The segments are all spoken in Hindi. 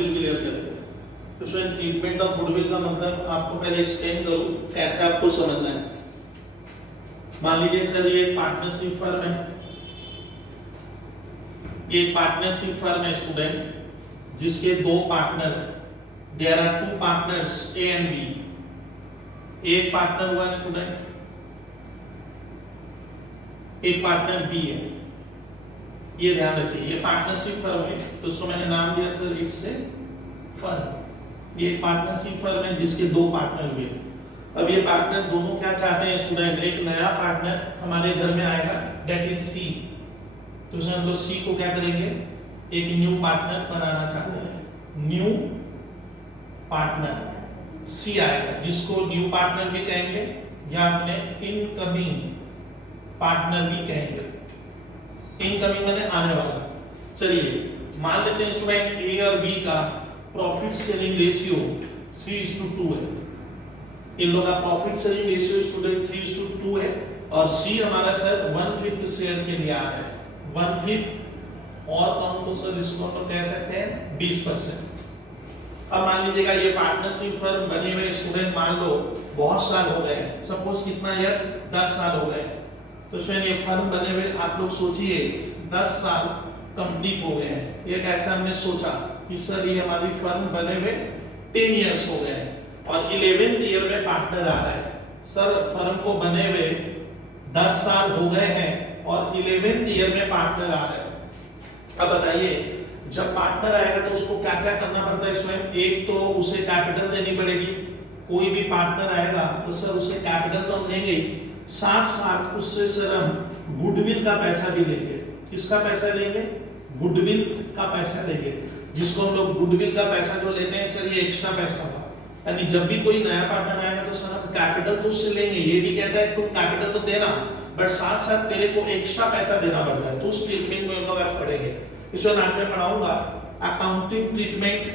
गुडविल क्लियर करेगा। तो स्टूडेंट ट्रीटमेंट ऑफ गुडविल का मतलब आपको पहले एक्सप्लेन करूं कैसे आपको समझना है। मान लीजिए सर ये एक पार्टनरशिप फर्म है, ये पार्टनरशिप फर्म है स्टूडेंट जिसके दो पार्टनर है। There are two partners A and B. एक पार्टनर हुआ स्टूडेंट, एक पार्टनर बी है। ये ध्यान रखिए ये पार्टनरशिप फर्म है तो उसको मैंने नाम दिया सर इट्स ए फर्म। ये पार्टनरशिप फर्म है जिसके दो पार्टनर हुए। अब ये पार्टनर दोनों क्या चाहते हैं स्टूडेंट, एक नया पार्टनर हमारे घर में आएगा दैट इज सी। तो उसमें हम लोग सी को क्या करेंगे, एक न्यू पार्टनर बनाना चाहते हैं। न्यू पार्टनर सी आएगा जिसको न्यू पार्टनर भी कहेंगे या अपने इनकमिंग पार्टनर भी कहेंगे। इनकमिंग माने आने वाला। चलिए मान लेते हैं स्टूडेंट ए और बी का प्रॉफिट सेलिंग रेशियो 3:2 है। इन लोगों का प्रॉफिट सेलिंग रेशियो स्टूडेंट 3:2 है और सी हमारा सर 1/5 शेयर के लिए आ रहा है। 1/5 और कम तो सर इसको हम लोग कह सकते हैं 20%। अब मान लीजिएगा ये पार्टनरशिप फर्म बने हुए स्टूडेंट मान लो बहुत साल हो गए हैं, सपोज कितना ईयर 10 साल हो गए। तो स्टूडेंट ये फर्म बने हुए आप लोग सोचिए 10 साल कंप्लीट हो गए हैं। ये कैसे हमने सोचा कि सर ये हमारी फर्म बने हुए 10 इयर्स हो गए हैं और 11th ईयर में पार्टनर आ रहा है। सर फर्म को बने हुए 10 साल हो गए हैं और 11th ईयर में पार्टनर आ रहा है। अब बताइए जब पार्टनर आएगा तो उसको क्या क्या करना पड़ता है स्टूडेंट, एक तो उसे कैपिटल देनी पड़ेगी। कोई भी पार्टनर आएगा तो सर उसे कैपिटल तो हम लेंगे ही, साथ साथ उससे सर हम गुडविल का पैसा भी लेंगे। किसका पैसा लेंगे, गुडविल का पैसा लेंगे, जिसको हम लोग गुडविल का पैसा जो लेते हैं सर ये एक्स्ट्रा पैसा हुआ। यानी जब भी कोई नया पार्टनर आएगा तो सर हम कैपिटल तो उससे लेंगे। ये भी कहता है तुम कैपिटल तो देना बट साथ साथ तेरे को एक्स्ट्रा पैसा देना पड़ता है। तो उस ट्रीटमेंट में हम लोग आज पढ़ेंगे। इसको आज मैं पढ़ाऊंगा accounting treatment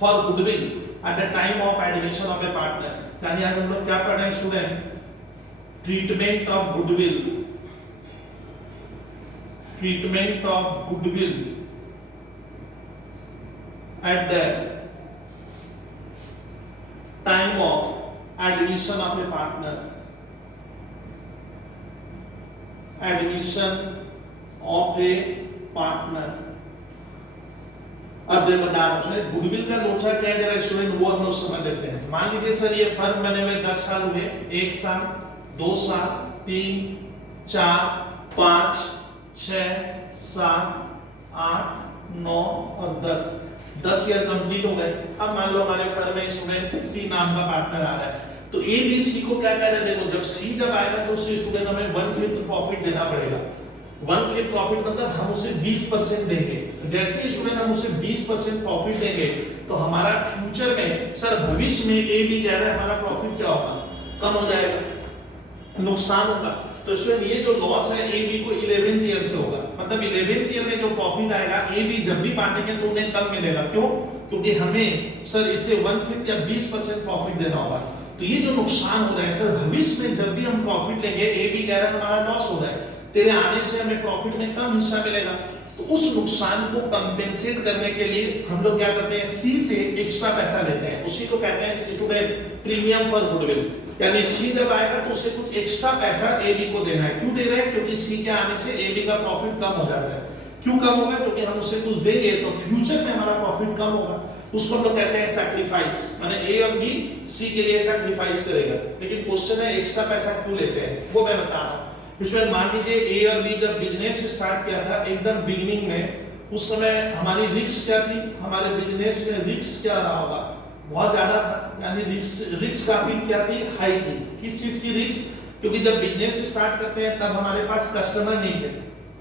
for goodwill at the time of admission of A partner. यानी आज हम लोग क्या पढ़ रहे हैं student, treatment of goodwill, treatment of goodwill at the time of admission of A partner, admission of A partner. अब देखो बता रहा हूं गुडविल का लोचा क्या है जरा स्टूडेंट वो हम लोग समझ लेते हैं। मान लीजिए सर ये फर्म बने हुए 10 साल हुए, 1 साल 2 साल 3 4 5 6 7 8 9 और 10 ईयर कंप्लीट हो गए। अब मान लो हमारे फर्म में स्टूडेंट सी नाम का पार्टनर आ रहा है तो ए बी सी को क्या कह रहे हैं, देखो जब सी जब आएगा तो उसे स्टूडेंट हमें 1/5 प्रॉफिट देना पड़ेगा। 1/5 प्रॉफिट मतलब हम उसे 20% देंगे। जैसे ही स्टूडेंट हम उसे 20% प्रॉफिट देंगे तो हमारा फ्यूचर में सर भविष्य में ए बी कह रहा है हमारा प्रॉफिट क्या होगा, कम हो जाएगा, नुकसान होगा। तो स्टूडेंट ये जो लॉस है ए बी को 11th ईयर से होगा। मतलब 11th ईयर में जो प्रॉफिट आएगा ए बी जब भी बांटेंगे तो उन्हें कम मिलेगा। क्यों, क्योंकि हमें सर इसे 1/5 या 20% प्रॉफिट देना होगा। तो ये जो नुकसान हो रहा है सर भविष्य में जब भी हम प्रॉफिट लेंगे ए बी कह रहा है हमारा लॉस हो रहा है, तेरे आने से हमें प्रॉफिट में कम हिस्सा मिलेगा। तो उस नुकसान को कंपेंसेट करने के लिए हम लोग क्या करते हैं, सी से एक्स्ट्रा पैसा लेते हैं। उसी को कहते हैं स्टूडेंट प्रीमियम फॉर गुडविल। यानी सी जब आएगा तो उसे कुछ एक्स्ट्रा पैसा ए बी को देना है। क्यों दे रहे हैं, क्योंकि सी के आने से ए बी का प्रॉफिट कम हो जाता है। क्यों कम होगा, क्योंकि हम उसे कुछ देंगे तो फ्यूचर में हमारा प्रॉफिट कम होगा। उसको हम लोग कहते हैं सैक्रिफाइस, माने ए और बी सी के लिए सैक्रिफाइस करेगा। लेकिन क्वेश्चन है एक्स्ट्रा पैसा क्यों लेते हैं, वो मैं बता रहा हूं। इसमें मान लीजिए ए और बी जब बिजनेस स्टार्ट किया था एकदम बिगिनिंग में, उस समय हमारी रिस्क क्या थी, हमारे बिजनेस में रिस्क क्या रहा होगा, बहुत ज्यादा था। यानी रिस्क काफी क्या थी, हाई थी। किस चीज की रिस्क, क्योंकि जब बिजनेस स्टार्ट करते हैं तब हमारे पास कस्टमर नहीं थे।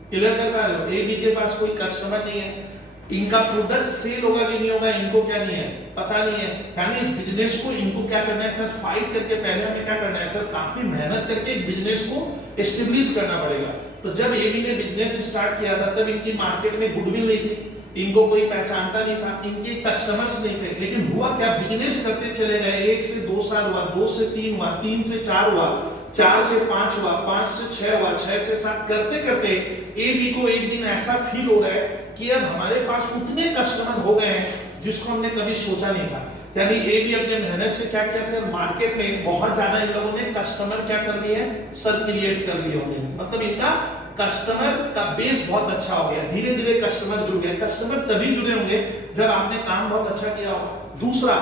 क्लियर कर पा रहे हो, ए बी के पास कोई कस्टमर नहीं है, इनका प्रोडक्ट सेल होगा कि नहीं होगा इनको क्या नहीं है, पता नहीं है। यानी इस बिजनेस को इनको क्या करना है सर, फाइट करके पहले हमें क्या करना है सर, काफी मेहनत करके इस बिजनेस को एस्टेब्लिश करना पड़ेगा। तो जब एबी ने बिजनेस स्टार्ट किया था तब इनकी मार्केट में गुडविल नहीं थी, इनको कोई पहचानता नहीं था, इनके कस्टमर्स नहीं थे। लेकिन हुआ क्या, बिजनेस करते चले गए। 1 से 2 साल हुआ, 2 से 3 हुआ, 3 से 4 हुआ, 4 से 5 हुआ, 5 से 6 हुआ, 6 से 7 करते करते ए बी को एक दिन ऐसा फील हो रहा है कि अब हमारे पास उतने कस्टमर हो गए हैं जिसको हमने कभी सोचा नहीं था। यानी ए भी अपने मेहनत से क्या किया सर, मार्केट में बहुत ज्यादा इन लोगों ने कस्टमर क्या कर लिए है, सर क्रिएट कर लिए होंगे। मतलब इनका कस्टमर का बेस बहुत अच्छा हो गया, धीरे धीरे कस्टमर जुड़ गए। कस्टमर तभी जुड़े होंगे जब आपने काम बहुत अच्छा किया होगा। दूसरा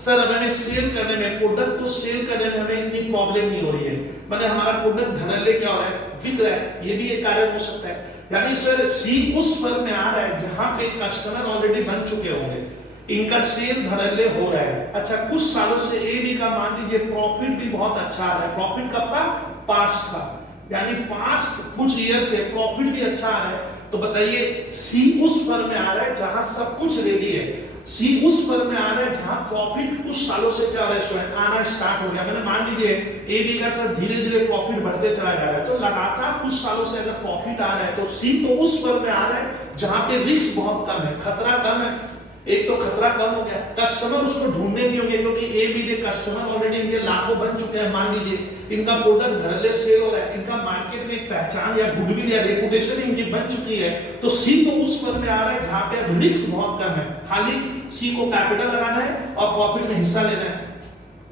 सर, अब हमें सेल करने में, प्रोडक्ट को सेल करने में हमें इतनी प्रॉब्लम नहीं हो रही है, मतलब हमारा प्रोडक्ट धड़ल्ले क्या हो रहा है, बिक रहा है, ये भी एक कारण हो सकता है। यानी सर सी उस फर्म में आ रहा है जहां पे कस्टमर ऑलरेडी बन चुके होंगे, इनका सेल धड़ल्ले हो रहा है। अच्छा, कुछ सालों से ए बी का मान लीजिए प्रॉफिट भी बहुत अच्छा आ रहा है। प्रॉफिट कब का, पास्ट का, यानी पास्ट कुछ ईयर से प्रॉफिट भी अच्छा आ रहा है। तो बताइए सी उस फर्म में आ रहा है जहां सब कुछ रेडी है, सी उस फर्म में आ रहा है जहां प्रॉफिट कुछ सालों से क्या हो रहा है, आना स्टार्ट हो गया। मैंने मान लीजिए ए बी का सर धीरे धीरे प्रॉफिट बढ़ते चला जा रहा है, तो लगातार कुछ सालों से अगर प्रॉफिट आ रहा है तो सी तो उस फर्म में आ रहा है जहां पे रिस्क बहुत कम है, खतरा कम है। एक तो खतरा कम हो गया, कस्टमर उसको ढूंढने नहीं होंगे क्योंकि ए बी के कस्टमर ऑलरेडी इनके लाखों बन चुके हैं। मान लीजिए इनका प्रोडक्ट धड़ल्ले सेल हो रहा है, इनका मार्केट में एक पहचान या गुडविल या रेपुटेशन इनकी बन चुकी है। तो सी तो उस फर्म में आ रहा है जहां पे अब रिस्क बहुत कम है, खाली सी को कैपिटल लगाना है और प्रॉफिट में हिस्सा लेना है।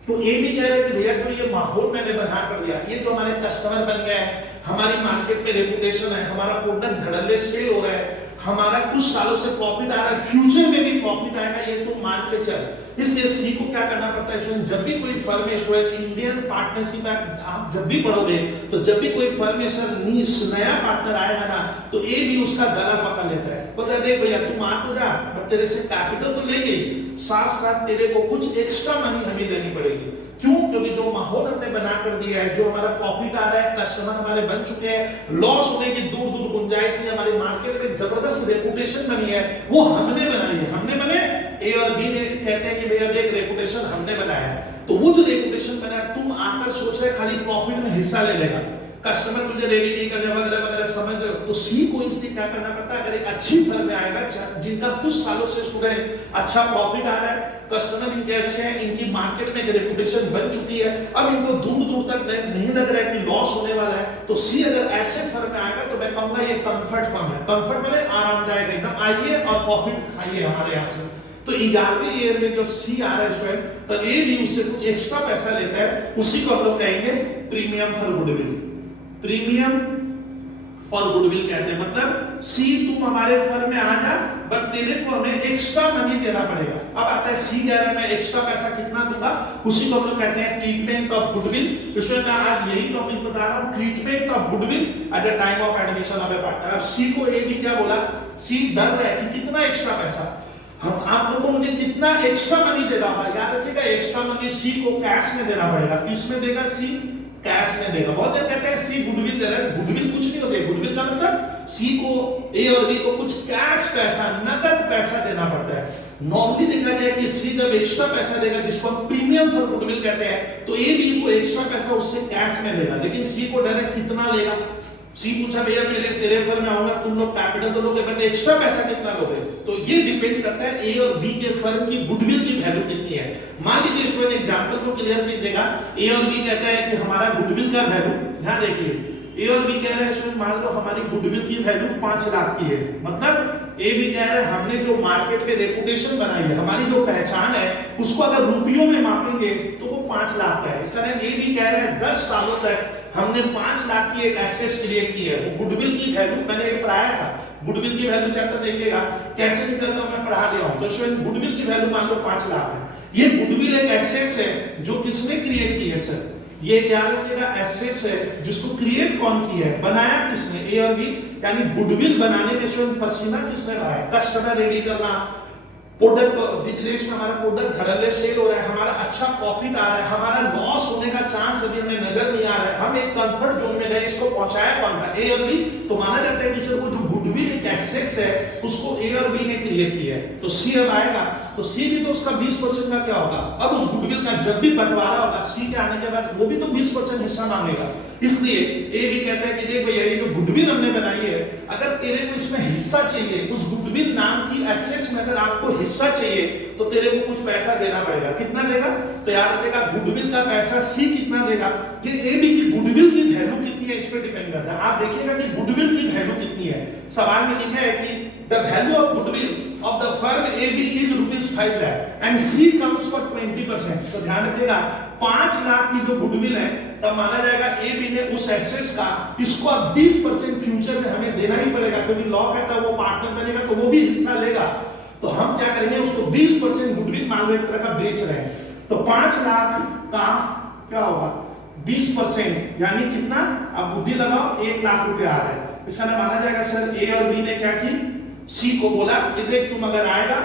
तो ये भी कह रहे हैं कि भैया तो ये माहौल मैंने बना कर दिया, ये जो हमारे कस्टमर बन गए हैं, हमारी मार्केट में रेपुटेशन है, हमारा प्रोडक्ट धड़ल्ले सेल हो रहा है, हमारा कुछ सालों से प्रॉफिट आ रहा है, फ्यूचर में भी प्रॉफिट आएगा, ये तुम मान के चल। इसलिए सी को क्या करना पड़ता है स्टूडेंट, जब भी कोई फर्म है स्टूडेंट, इंडियन पार्टनरशिप एक्ट आप जब भी पढ़ोगे तो जब भी कोई फर्म में सर नया पार्टनर आएगा ना, तो ए भी उसका गला पकड़ लेता है, बोलता है देख भैया तू मान तो जा, बट तेरे से कैपिटल तो ले गई, साथ साथ तेरे को कुछ एक्स्ट्रा मनी हमें देनी पड़ेगी। क्यों? क्योंकि जो माहौल हमने बना कर दिया है, जो हमारा प्रॉफिट आ रहा है, कस्टमर हमारे बन चुके हैं, लॉस होने की दूर दूर गुंजाइश नहीं, हमारी मार्केट में जबरदस्त रेपुटेशन बनी है, वो हमने बनाई है। हमने बने, ए और बी ने कहते हैं कि भैया देख रेपुटेशन हमने बनाया है, तो वो जो रेपुटेशन बना है, तुम आकर सोच रहे खाली प्रॉफिट में हिस्सा ले लेगा, कस्टमर तुझे रेडी नहीं करने वगैरह वगैरह, समझ रहे हो। तो सी को इसलिए क्या करना पड़ता है, अगर एक अच्छी फर्म में आएगा जिनका कुछ सालों से स्टूडेंट अच्छा प्रॉफिट आ रहा है, कस्टमर इनके अच्छे हैं, इनकी मार्केट में रेपुटेशन बन चुकी है, अब इनको दूर दूर तक नहीं लग रहा है कि लॉस होने वाला है, तो सी अगर ऐसे फर्म में आएगा तो मैं कहूंगा ये कंफर्ट फर्म है। कंफर्ट मतलब आरामदायक, एकदम आइए और प्रॉफिट खाइए हमारे यहाँ से। तो 11वें ईयर में जब सी आ रहा है स्टूडेंट, तो ए भी उससे कुछ एक्स्ट्रा पैसा लेता है, उसी को हम लोग कहेंगे premium for goodwill. Premium for goodwill कहते हैं, मतलब सी तुम हमारे फर्म में आ जा, बट तेरे को हमें एक्स्ट्रा मनी देना पड़ेगा। अब आता है सी कह रहा है मैं एक्स्ट्रा पैसा कितना दूंगा, उसी को हम लोग कहते हैं ट्रीटमेंट ऑफ गुडविल। इसमें मैं आज यही टॉपिक बता रहा हूं, treatment of goodwill at the time of admission of A partner. अब सी को ए भी क्या बोला, सी डर रहा है कि कितना एक्स्ट्रा पैसा, हम आप लोगों को मुझे कितना एक्स्ट्रा मनी देना होगा। याद रखिएगा एक्स्ट्रा मनी सी को कैश में देना पड़ेगा। किसमें देगा, सी कैश में देगा। बहुत देर कहते हैं सी गुडविल दे रहा है, गुडविल कुछ नहीं होता, गुडविल का मतलब सी को, ए और बी को कुछ कैश पैसा, नकद पैसा देना पड़ता है। नॉर्मली देखा गया कि सी जब एक्स्ट्रा पैसा देगा, जिसको हम प्रीमियम फॉर गुडविल कहते हैं, तो ए बी को एक्स्ट्रा पैसा उससे कैश में लेगा, लेकिन सी को डायरेक्ट कितना लेगा। सी पूछा भैया मेरे तेरे फर्म में आऊंगा, तुम लोग कैपिटल तो लोगे, बट एक्स्ट्रा पैसा कितना लोगे। तो ये डिपेंड करता है ए और बी के फर्म की गुडविल की वैल्यू कितनी है। मान लीजिए स्टूडेंट एग्जांपल को क्लियर नहीं देगा, ए और बी कहता है कि हमारा गुडविल का वैल्यू, ध्यान देखिए ए और बी कह रहे हैं स्टूडेंट मान लो हमारी गुडविल की वैल्यू 5 लाख की है, मतलब ए बी कह रहे हैं हमने जो मार्केट में रेपुटेशन बनाई है, हमारी जो पहचान है, उसको अगर रुपयों में मापेंगे तो वो 5 लाख का है। इसका मतलब ए बी कह रहे हैं 10 सालों तक हमने 5 लाख की एक एसेट क्रिएट की है। वो गुडविल की वैल्यू मैंने पढ़ाया था, गुडविल की वैल्यू चैप्टर देखिएगा कैसे निकलता है, मैं पढ़ा दिया हूं। तो स्टूडेंट गुडविल की वैल्यू मान लो 5 लाख है। ये गुडविल एक एसेट्स है जो किसने क्रिएट की है सर, ये क्या रखिएगा एसेट्स है जिसको क्रिएट कौन किया है, बनाया किसने, ए और बी। यानी गुडविल बनाने में स्टूडेंट पसीना किसने लगाया, कस्टमर रेडी करना, प्रोडक्ट बिजनेस में हमारा प्रोडक्ट धड़ल्ले सेल हो रहा है, हमारा अच्छा प्रॉफिट आ रहा है, हमारा लॉस होने का चांस अभी हमें नजर नहीं आ रहा है, हम एक कंफर्ट जोन में गए, इसको पहुंचाया कौन था, ए और बी। तो माना जाता है कि सर वो जो गुडविल एक एसेट्स है उसको ए और बी ने क्रिएट किया है। तो सी अब आएगा, तो सी भी तो उसका 20% का क्या होगा, अब उस गुडविल का जब भी बंटवारा होगा सी के आने के बाद वो भी तो 20% हिस्सा मांगेगा। इसलिए ए भी कहता है कि देख भैया ये जो गुडविल हमने बनाई है, अगर तेरे को इसमें हिस्सा चाहिए, उस गुडविल नाम की एसेट्स में अगर आपको हिस्सा चाहिए तो तेरे को कुछ पैसा देना पड़ेगा। कितना देगा, तो यार देगा गुडविल का पैसा सी कितना देगा, ये ए बी की गुडविल की वैल्यू कितनी है इस पे डिपेंड करता है। आप देखिएगा कि गुडविल की वैल्यू कितनी है, सवाल में लिखा है कि the value of goodwill of the firm AB is ₹5 lakh and C comes for 20%. तो ध्यान रखिएगा 5 लाख की जो गुडविल है तब माना जाएगा AB ने उस एसेट्स का इसको अब 20% फ्यूचर में हमें देना ही पड़ेगा, क्योंकि लॉ कहता है वो पार्टनर बनेगा तो वो भी हिस्सा लेगा। तो हम क्या करेंगे, उसको 20% गुडविल मान लो एक तरह का बेच रहे हैं, तो 5 लाख का क्या होगा 20% यानी कितना, अब बुद्धि लगाओ 1 लाख रुपए आ रहा है। इसका ना माना जाएगा सर ए और बी ने क्या की, सी को बोला कि देख तुम अगर आएगा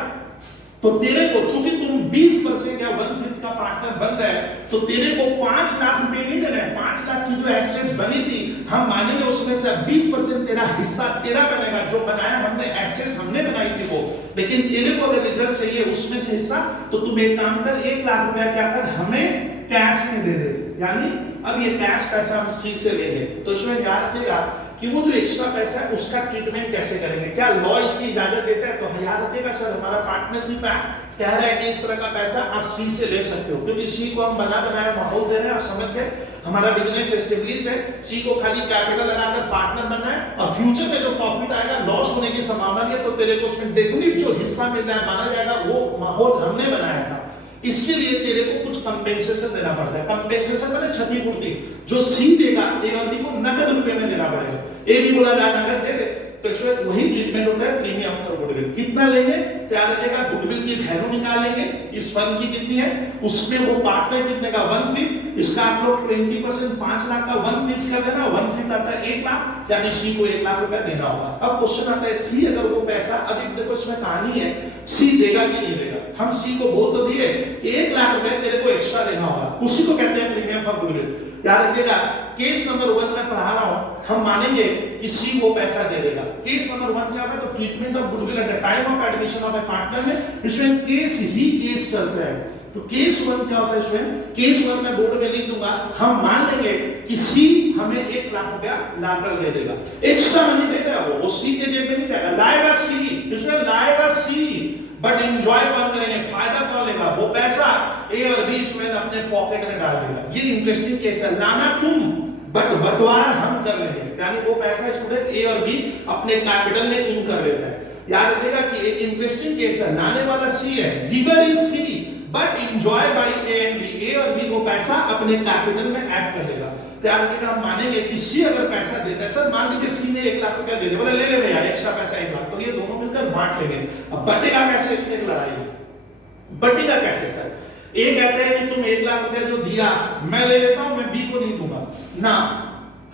तो तेरे को, चूंकि तुम 20% या 1/5 का पार्टनर बन गए तो तेरे को 5 लाख रुपए नहीं देना है। 5 लाख की जो एसेट्स बनी थी हम मानेंगे उसमें से 20% तेरा हिस्सा तेरा बनेगा, जो बनाया हमने एसेट्स हमने बनाई थी वो, लेकिन तेरे को अगर रिजल्ट चाहिए उसमें से हिस्सा, तो तुम एक काम कर 1 लाख रुपया क्या कर हमें कैश में दे दे, यानी अब ये कैश पैसा हम सी से लेंगे। तो इसमें ध्यान रखिएगा कि वो जो एक्स्ट्रा पैसा है उसका ट्रीटमेंट कैसे करेंगे, क्या लॉ इसकी इजाजत देता है। तो याद रखिएगा सर हमारा पार्टनरशिप एक्ट कह रहा है कि इस तरह का पैसा आप सी से ले सकते हो, क्योंकि सी को हम बना बनाया माहौल दे रहे हैं, आप समझ गए, हमारा बिजनेस एस्टेब्लिश्ड है, सी को खाली कैपिटल लगाकर पार्टनर बनना है और फ्यूचर में जो प्रॉफिट आएगा लॉस होने की संभावना नहीं है, तो तेरे को उसमें डेफिनेट जो हिस्सा मिल रहा है माना जाएगा वो माहौल हमने बनाया था। इसके लिए तेरे को कुछ कंपेंसेशन देना पड़ता है। कंपेंसेशन माने क्षतिपूर्ति, जो सी देगा ए और बी को नगद रुपए में देना पड़ेगा। ए भी बोला ना नगद दे दे, तो इसमें वही ट्रीटमेंट होता है प्रीमियम फॉर गुडविल। कितना लेंगे, तैयार रखिएगा, गुडविल की वैल्यू निकालेंगे, इस फर्म की कितनी है, उसमें वो पार्टनर कितने का 1/5, इसका आप लोग 20% 5 लाख का 1/5 कर देना, 1/5 आता है 1 लाख, यानी सी को 1 लाख रुपया देना होगा। अब क्वेश्चन आता है सी अगर वो पैसा, अभी देखो इसमें कहानी है, सी देगा कि नहीं देगा। हम सी को बोल तो दिए कि 1 लाख रुपया तेरे को एक्स्ट्रा देना होगा, उसी को कहते हैं प्रीमियम फॉर गुडविल। याद रखिएगा केस नंबर 1 में पढ़ा रहा हूं, हम मानेंगे कि सी वो पैसा दे देगा। केस नंबर 1 क्या होगा, तो treatment of goodwill at the time of admission of A partner में, इसमें केस ही केस चलता है। तो केस 1 क्या होता है, इसमें केस 1 में बोर्ड में लिख दूंगा, हम मान लेंगे कि सी हमें 1 लाख रुपया लाकर दे देगा, एक्स्ट्रा मनी दे रहा है वो सी के जेब में नहीं जाएगा, लाएगा सी, इसमें लाएगा सी, बट एंजॉय कौन करेंगे, फायदा कौन लेगा, वो पैसा ए और बी इसमें अपने पॉकेट में डाल देगा। ये इंटरेस्टिंग केस है, लाना तुम बट बंटवारा हम कर लेंगे, यानी वो पैसा स्टूडेंट ए और बी अपने कैपिटल में इन कर लेता है। याद रखिएगा कि एक इंटरेस्टिंग केस है, लाने वाला सी है, giver is C but enjoy by A and B, A और बी वो पैसा अपने कैपिटल में ऐड कर लेगा। तो याद रखिएगा हम मानेंगे कि सी अगर पैसा देता है, सर मान लीजिए सी ने 1 लाख रुपया दे दिया, बोले ले ले भैया एक्स्ट्रा पैसा 1 लाख, तो ये दोनों मिलकर बांट लेंगे। अब बटेगा कैसे, इसमें एक लड़ाई है, बटेगा कैसे सर, ए कहते हैं कि तुम 1 लाख रुपया जो दिया मैं ले लेता हूं, मैं बी को नहीं दूंगा ना।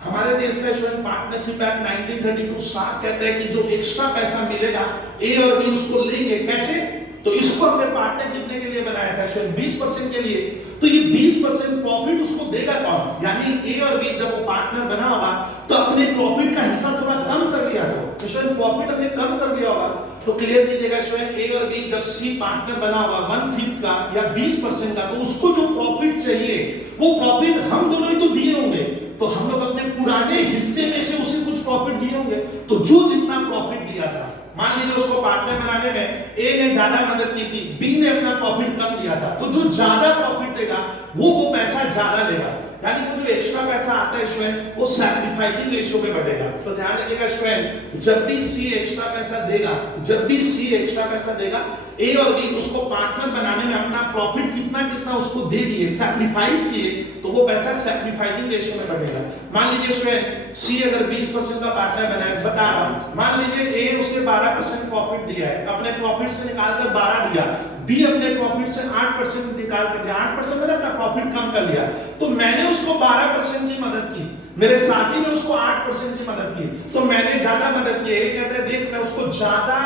हमारे देश का स्टूडेंट पार्टनरशिप एक्ट 1932 साफ कहता है कि जो एक्स्ट्रा पैसा मिलेगा ए और बी उसको लेंगे, कैसे, तो इसको हमने पार्टनर कितने के लिए बनाया था, 20% के लिए, तो ये 20% प्रॉफिट उसको देगा कौन, यानी ए और बी जब वो पार्टनर बना होगा तो अपने प्रॉफिट का हिस्सा थोड़ा कम कर लिया, तो स्टूडेंट प्रॉफिट हमने कम कर दिया होगा, तो क्लियर कीजिएगा स्टूडेंट ए और बी जब सी पार्टनर बना होगा 1/5 का या 20% का, तो उसको जो प्रॉफिट चाहिए वो प्रॉफिट हम दोनों ही तो दिए होंगे, तो हम लोग अपने पुराने हिस्से में से उसे कुछ प्रॉफिट दिए होंगे, तो जो जितना प्रॉफिट दिया था, मान लीजिए उसको पार्टनर बनाने में ए ने ज्यादा मदद की थी, बी ने अपना प्रॉफिट कम दिया था, तो जो ज्यादा प्रॉफिट देगा वो पैसा ज्यादा लेगा, यानी वो जो एक्स्ट्रा पैसा आता है स्टूडेंट वो सैक्रिफाइसिंग रेशियो पे बढ़ेगा। तो ध्यान रखिएगा स्टूडेंट, जब भी सी एक्स्ट्रा पैसा देगा, जब भी सी एक्स्ट्रा पैसा देगा, ए और बी उसको पार्टनर बनाने में अपना प्रॉफिट कितना कितना उसको दे दिए, सैक्रिफाइस किए, तो वो पैसा सैक्रिफाइसिंग रेशियो में बढ़ेगा। मान लीजिए स्टूडेंट सी अगर 20% का पार्टनर बना है, बता रहा हूं, मान लीजिए ए उसे 12% प्रॉफिट दिया है, अपने प्रॉफिट से निकालकर 12 दिया, बी अपने प्रॉफिट से 8% निकाल कर दिया, 8% मैंने अपना प्रॉफिट कम कर लिया, तो मैंने उसको 12% की मदद की, मेरे साथी ने उसको 8% की मदद की, तो मैंने ज्यादा मदद की। ये कहते हैं देख मैं उसको ज्यादा,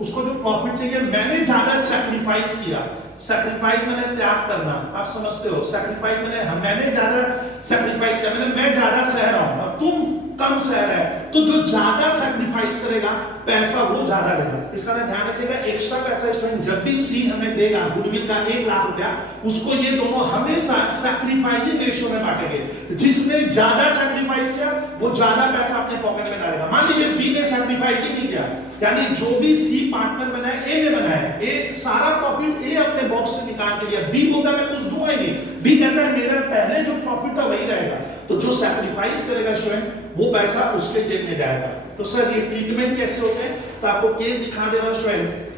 उसको जो प्रॉफिट चाहिए मैंने ज्यादा सैक्रिफाइस किया, सैक्रिफाइस मैंने त्याग करना, आप समझते हो, सैक्रिफाइस मैंने ज्यादा सैक्रिफाइस किया, मैं ज्यादा सह रहा हूं और तुम कम सह रहा है, तो जो ज्यादा सैक्रिफाइस करेगा पैसा वो ज्यादा देगा। इसका ध्यान रखिएगा, एक्स्ट्रा पैसा स्टूडेंट जब भी सी हमें देगा गुडविल का 1 लाख रुपया, उसको ये दोनों हमेशा सैक्रिफाइसिंग रेशियो में बांटेंगे, जिसने ज्यादा सैक्रिफाइस किया वो ज्यादा पैसा अपने पॉकेट में डालेगा। मान लीजिए बी ने सैक्रिफाइस ही नहीं किया, यानी जो भी सी पार्टनर बनाया ए ने बनाया, ए सारा प्रॉफिट ए अपने बॉक्स से निकाल के दिया, बी बोलता है मैं कुछ दूंगा ही नहीं, बी कहता है मेरा पहले जो प्रॉफिट था वही रहेगा, तो जो सैक्रिफाइस करेगा स्टूडेंट वो पैसा उसके जेब में जाएगा। तो सर ये ट्रीटमेंट कैसे होते हैं, तो आपको केस दिखा दे रहा हूं student,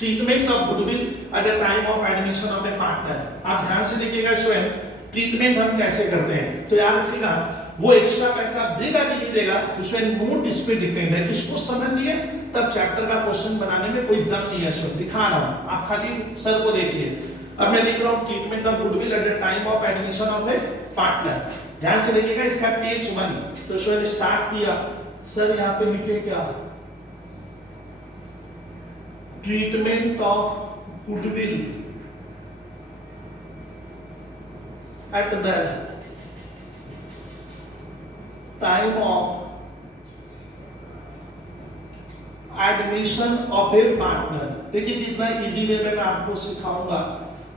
treatment of goodwill at the time of admission of A partner. आप ध्यान से देखिएगा स्वयं ट्रीटमेंट हम कैसे करते हैं। तो याद रखिएगा वो एक्स्ट्रा पैसा देगा कि नहीं देगा तो स्वयं नोट इस पे डिपेंड है। इसको समझ लिए तब चैप्टर का क्वेश्चन बनाने में कोई दम नहीं है। स्वयं दिखा रहा हूं, आप खाली सर को देखिए। अब मैं लिख रहा हूं treatment of goodwill at the time of admission of A partner. ध्यान से देखिएगा इसका केस 1। तो स्वयं स्टार्ट किया, सर यहां पे लिखे क्या, treatment of goodwill at the time of admission of A partner. देखिए कितना इजी वे में मैं आपको सिखाऊंगा,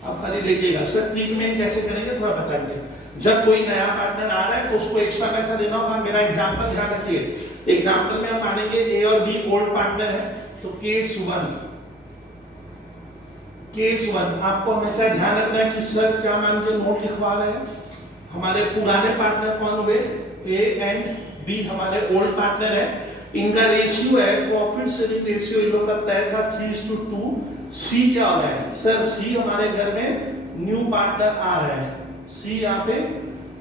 आप खाली देखिएगा। सर ट्रीटमेंट कैसे करेंगे थोड़ा बताइए। जब कोई नया पार्टनर आ रहा है तो उसको एक्स्ट्रा पैसा देना होगा। मेरा एग्जांपल ध्यान रखिए, एग्जांपल में हम मानेंगे ए और बी ओल्ड पार्टनर है। तो केस 1 आपको हमेशा ध्यान रखना है कि सर क्या मान के नोट लिखवा रहे हैं। हमारे पुराने पार्टनर कौन हुए, ए एंड बी हमारे ओल्ड पार्टनर है। इनका रेशियो है प्रॉफिट शेयरिंग रेशियो, इन लोगों का तय था 3:2। सी क्या हो रहा है सर, सी हमारे घर में न्यू पार्टनर आ रहा है। सी यहाँ पे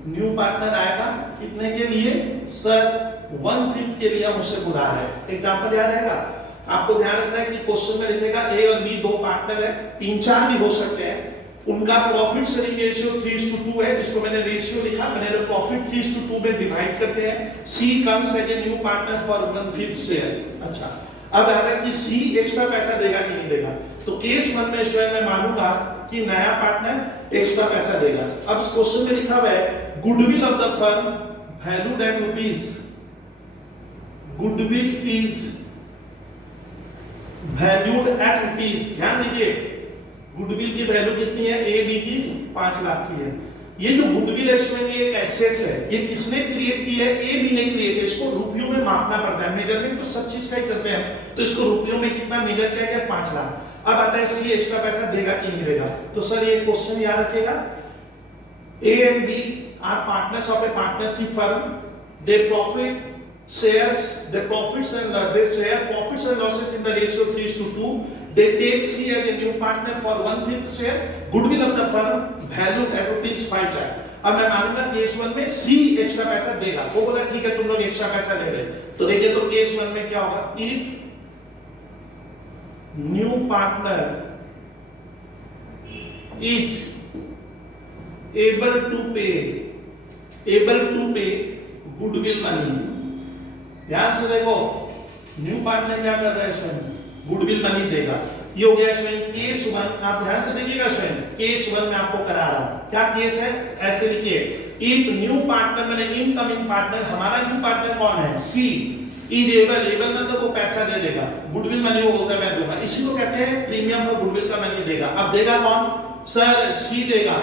न्यू पार्टनर आएगा कितने के लिए सर, 1/5 के लिए हम उसे बुला रहे हैं। एग्जांपल याद रहेगा आपको, ध्यान रखना है कि क्वेश्चन में लिखेगा ए और बी 2 पार्टनर है, 3-4 भी हो सकते हैं। उनका प्रॉफिट शेयरिंग रेशियो 3:2 है। इसको मैंने रेशियो लिखा, मैंने प्रॉफिट 3:2 में डिवाइड करते हैं। C comes as a new partner for 1/5 share. अच्छा, अब आ रहा है कि सी एक्स्ट्रा पैसा देगा कि नहीं देगा। तो केस 1 में स्वयं मैं मानूंगा कि नया पार्टनर एक्स्ट्रा पैसा देगा। अब इस क्वेश्चन में लिखा हुआ है goodwill of the firm valued at rupees, goodwill is valued at rupees. ध्यान दीजिए गुडविल की वैल्यू कितनी है, ए बी की 5 लाख की है। ये जो गुडविल है इसमें ये एक एसेट्स है, ये किसने क्रिएट की है, ए बी ने क्रिएट किया। इसको रुपयों में मापना पड़ता है, मेजरमेंट तो सब चीज का ही करते हैं। तो इसको रुपयों में कितना मेजर किया गया, 5 लाख। अब आता है सी एक्स्ट्रा पैसा देगा कि नहीं देगा। तो सर ये क्वेश्चन याद रखिएगा, A and B are partners of a partnership firm, they profit shares the profits and they share profits and losses in the ratio 3:2. They take C as a new partner for 1/5 share. Goodwill of the firm valued at ₹5 lakh. अब मैं मानूंगा केस 1 में C एक्स्ट्रा पैसा देगा। वो बोला ठीक है तुम लोग एक्स्ट्रा पैसा दे दे। तो देखिए तो केस 1 में क्या होगा, if new partner is able to pay goodwill money। ध्यान से देखो न्यू पार्टनर क्या कर रहा है, स्वयं गुडविल मनी देगा। ये हो गया स्वयं केस 1। आप ध्यान से देखिएगा स्वयं केस 1 में आपको करा रहा हूं क्या केस है, ऐसे लिखिए इफ न्यू पार्टनर मैंने इनकमिंग पार्टनर, हमारा न्यू पार्टनर कौन है, सी, इज एबल मतलब वो पैसा दे देगा, गुडविल मनी वो बोलता है मैं दूंगा, इसी को कहते हैं प्रीमियम फॉर गुडविल का मनी देगा। अब देगा कौन सर, सी देगा।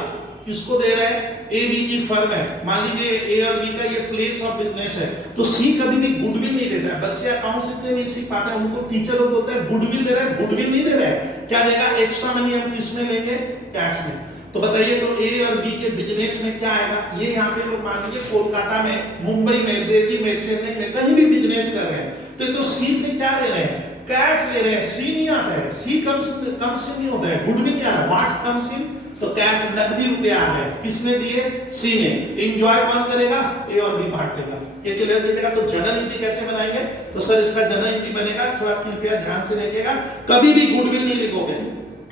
किसको दे रहा है, ए बी की फर्म है, मान लीजिए ए और बी का ये प्लेस ऑफ बिजनेस है। तो सी कभी भी गुडविल नहीं देता है। बच्चे अकाउंट्स इसलिए नहीं सीख पाते हैं, उनको टीचर लोग बोलते हैं गुडविल दे रहा है, गुडविल नहीं दे रहा है। क्या देगा, एक्स्ट्रा मनी हम किसमें लेंगे, कैश में। तो बताइए तो ए और बी के बिजनेस में क्या आएगा, ये यहाँ पे लोग मान लीजिए कोलकाता में, मुंबई में, दिल्ली में, चेन्नई में कहीं भी बिजनेस कर रहे हैं तो सी से क्या ले रहे हैं, कैश ले रहे हैं। सी नहीं आता है, सी कम से नहीं होता है, गुडविल क्या है, व्हाट्स कम्स इन, तो कैश नकदी रुपए आ गए, किसने दिए, सी ने। एंजॉय कौन करेगा, ए और बी बांट लेगा। ये क्लियर दीजिएगा। तो जनरल एंट्री कैसे बनाएंगे, तो सर इसका जनरल एंट्री बनेगा, थोड़ा कृपया ध्यान से देखिएगा, कभी भी गुडविल नहीं लिखोगे,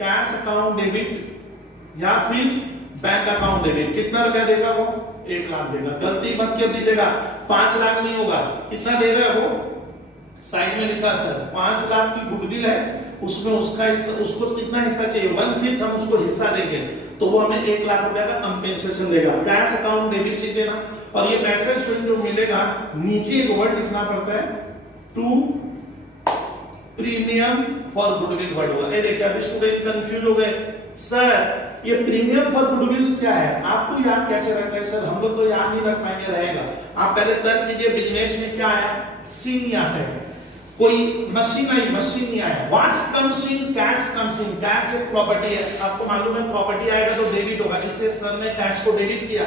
कैश अकाउंट डेबिट या फिर बैंक अकाउंट डेबिट। कितना रुपया देगा वो, 1 लाख देगा। गलती मत कर दीजिएगा, 5 लाख नहीं होगा, कितना दे रहा है वो, साइड में लिखा सर 5 लाख की गुडविल है, उसमें उसका हिस्सा, उसको कितना हिस्सा चाहिए, 1/5 हम उसको हिस्सा देंगे, तो वो हमें 1 लाख रुपए का कंपेंसेशन देगा। कैश अकाउंट डेबिट लिख देना। और ये पैसा स्टूडेंट जो मिलेगा, नीचे एक वर्ड लिखना पड़ता है, to premium for goodwill word होगा। ये देखिए अब स्टूडेंट कंफ्यूज हो गए, सर ये प्रीमियम फॉर गुडविल क्या है, आपको याद कैसे रहता है सर, हम लोग तो याद नहीं रख पाएंगे, रहेगा। आप पहले तर्क कीजिए, बिजनेस में क्या आया, सी नहीं आता है, कोई मशीन आई, मशीन नहीं आया। व्हाट्स कम्स इन, कैश कम्स इन, कैश एक प्रॉपर्टी है, आपको मालूम है प्रॉपर्टी आएगा तो डेबिट होगा, इसलिए सर ने कैश को डेबिट किया।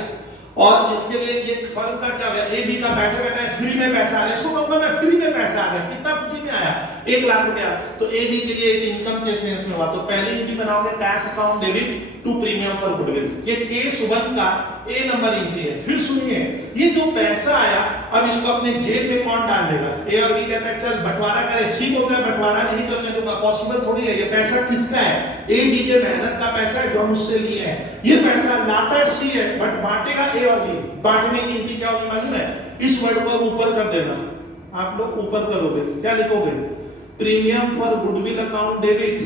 और इसके लिए ये फर्म का क्या होगा, ए बी का बैठे बैठे फ्री में पैसा आ रहा है, इसको कहूंगा मैं फ्री में पैसा आ गया, कितना पूंजी में आया 1 लाख रुपया। तो ए बी के लिए एक इनकम के सेंस में हुआ, तो पहली एंट्री बनाओगे cash account debit to premium for goodwill, ये केस 1 का ए नंबर एंट्री है। फिर सुनिए, ये जो पैसा आया अब इसको अपने जेब में कौन डाल देगा, ए और बी कहते हैं चल बंटवारा करे, सी बोलता है बंटवारा नहीं करने दूंगा, पॉसिबल थोड़ी है, ये पैसा किसका है, ए बी के मेहनत का पैसा है जो हम उससे लिए हैं, ये पैसा लाता सी है बट बांटेगा ए और बी। बांटने की एंट्री क्या होगी मालूम है, इस वर्ड को ऊपर कर देना, आप लोग ऊपर करोगे, क्या लिखोगे, premium for goodwill account debit,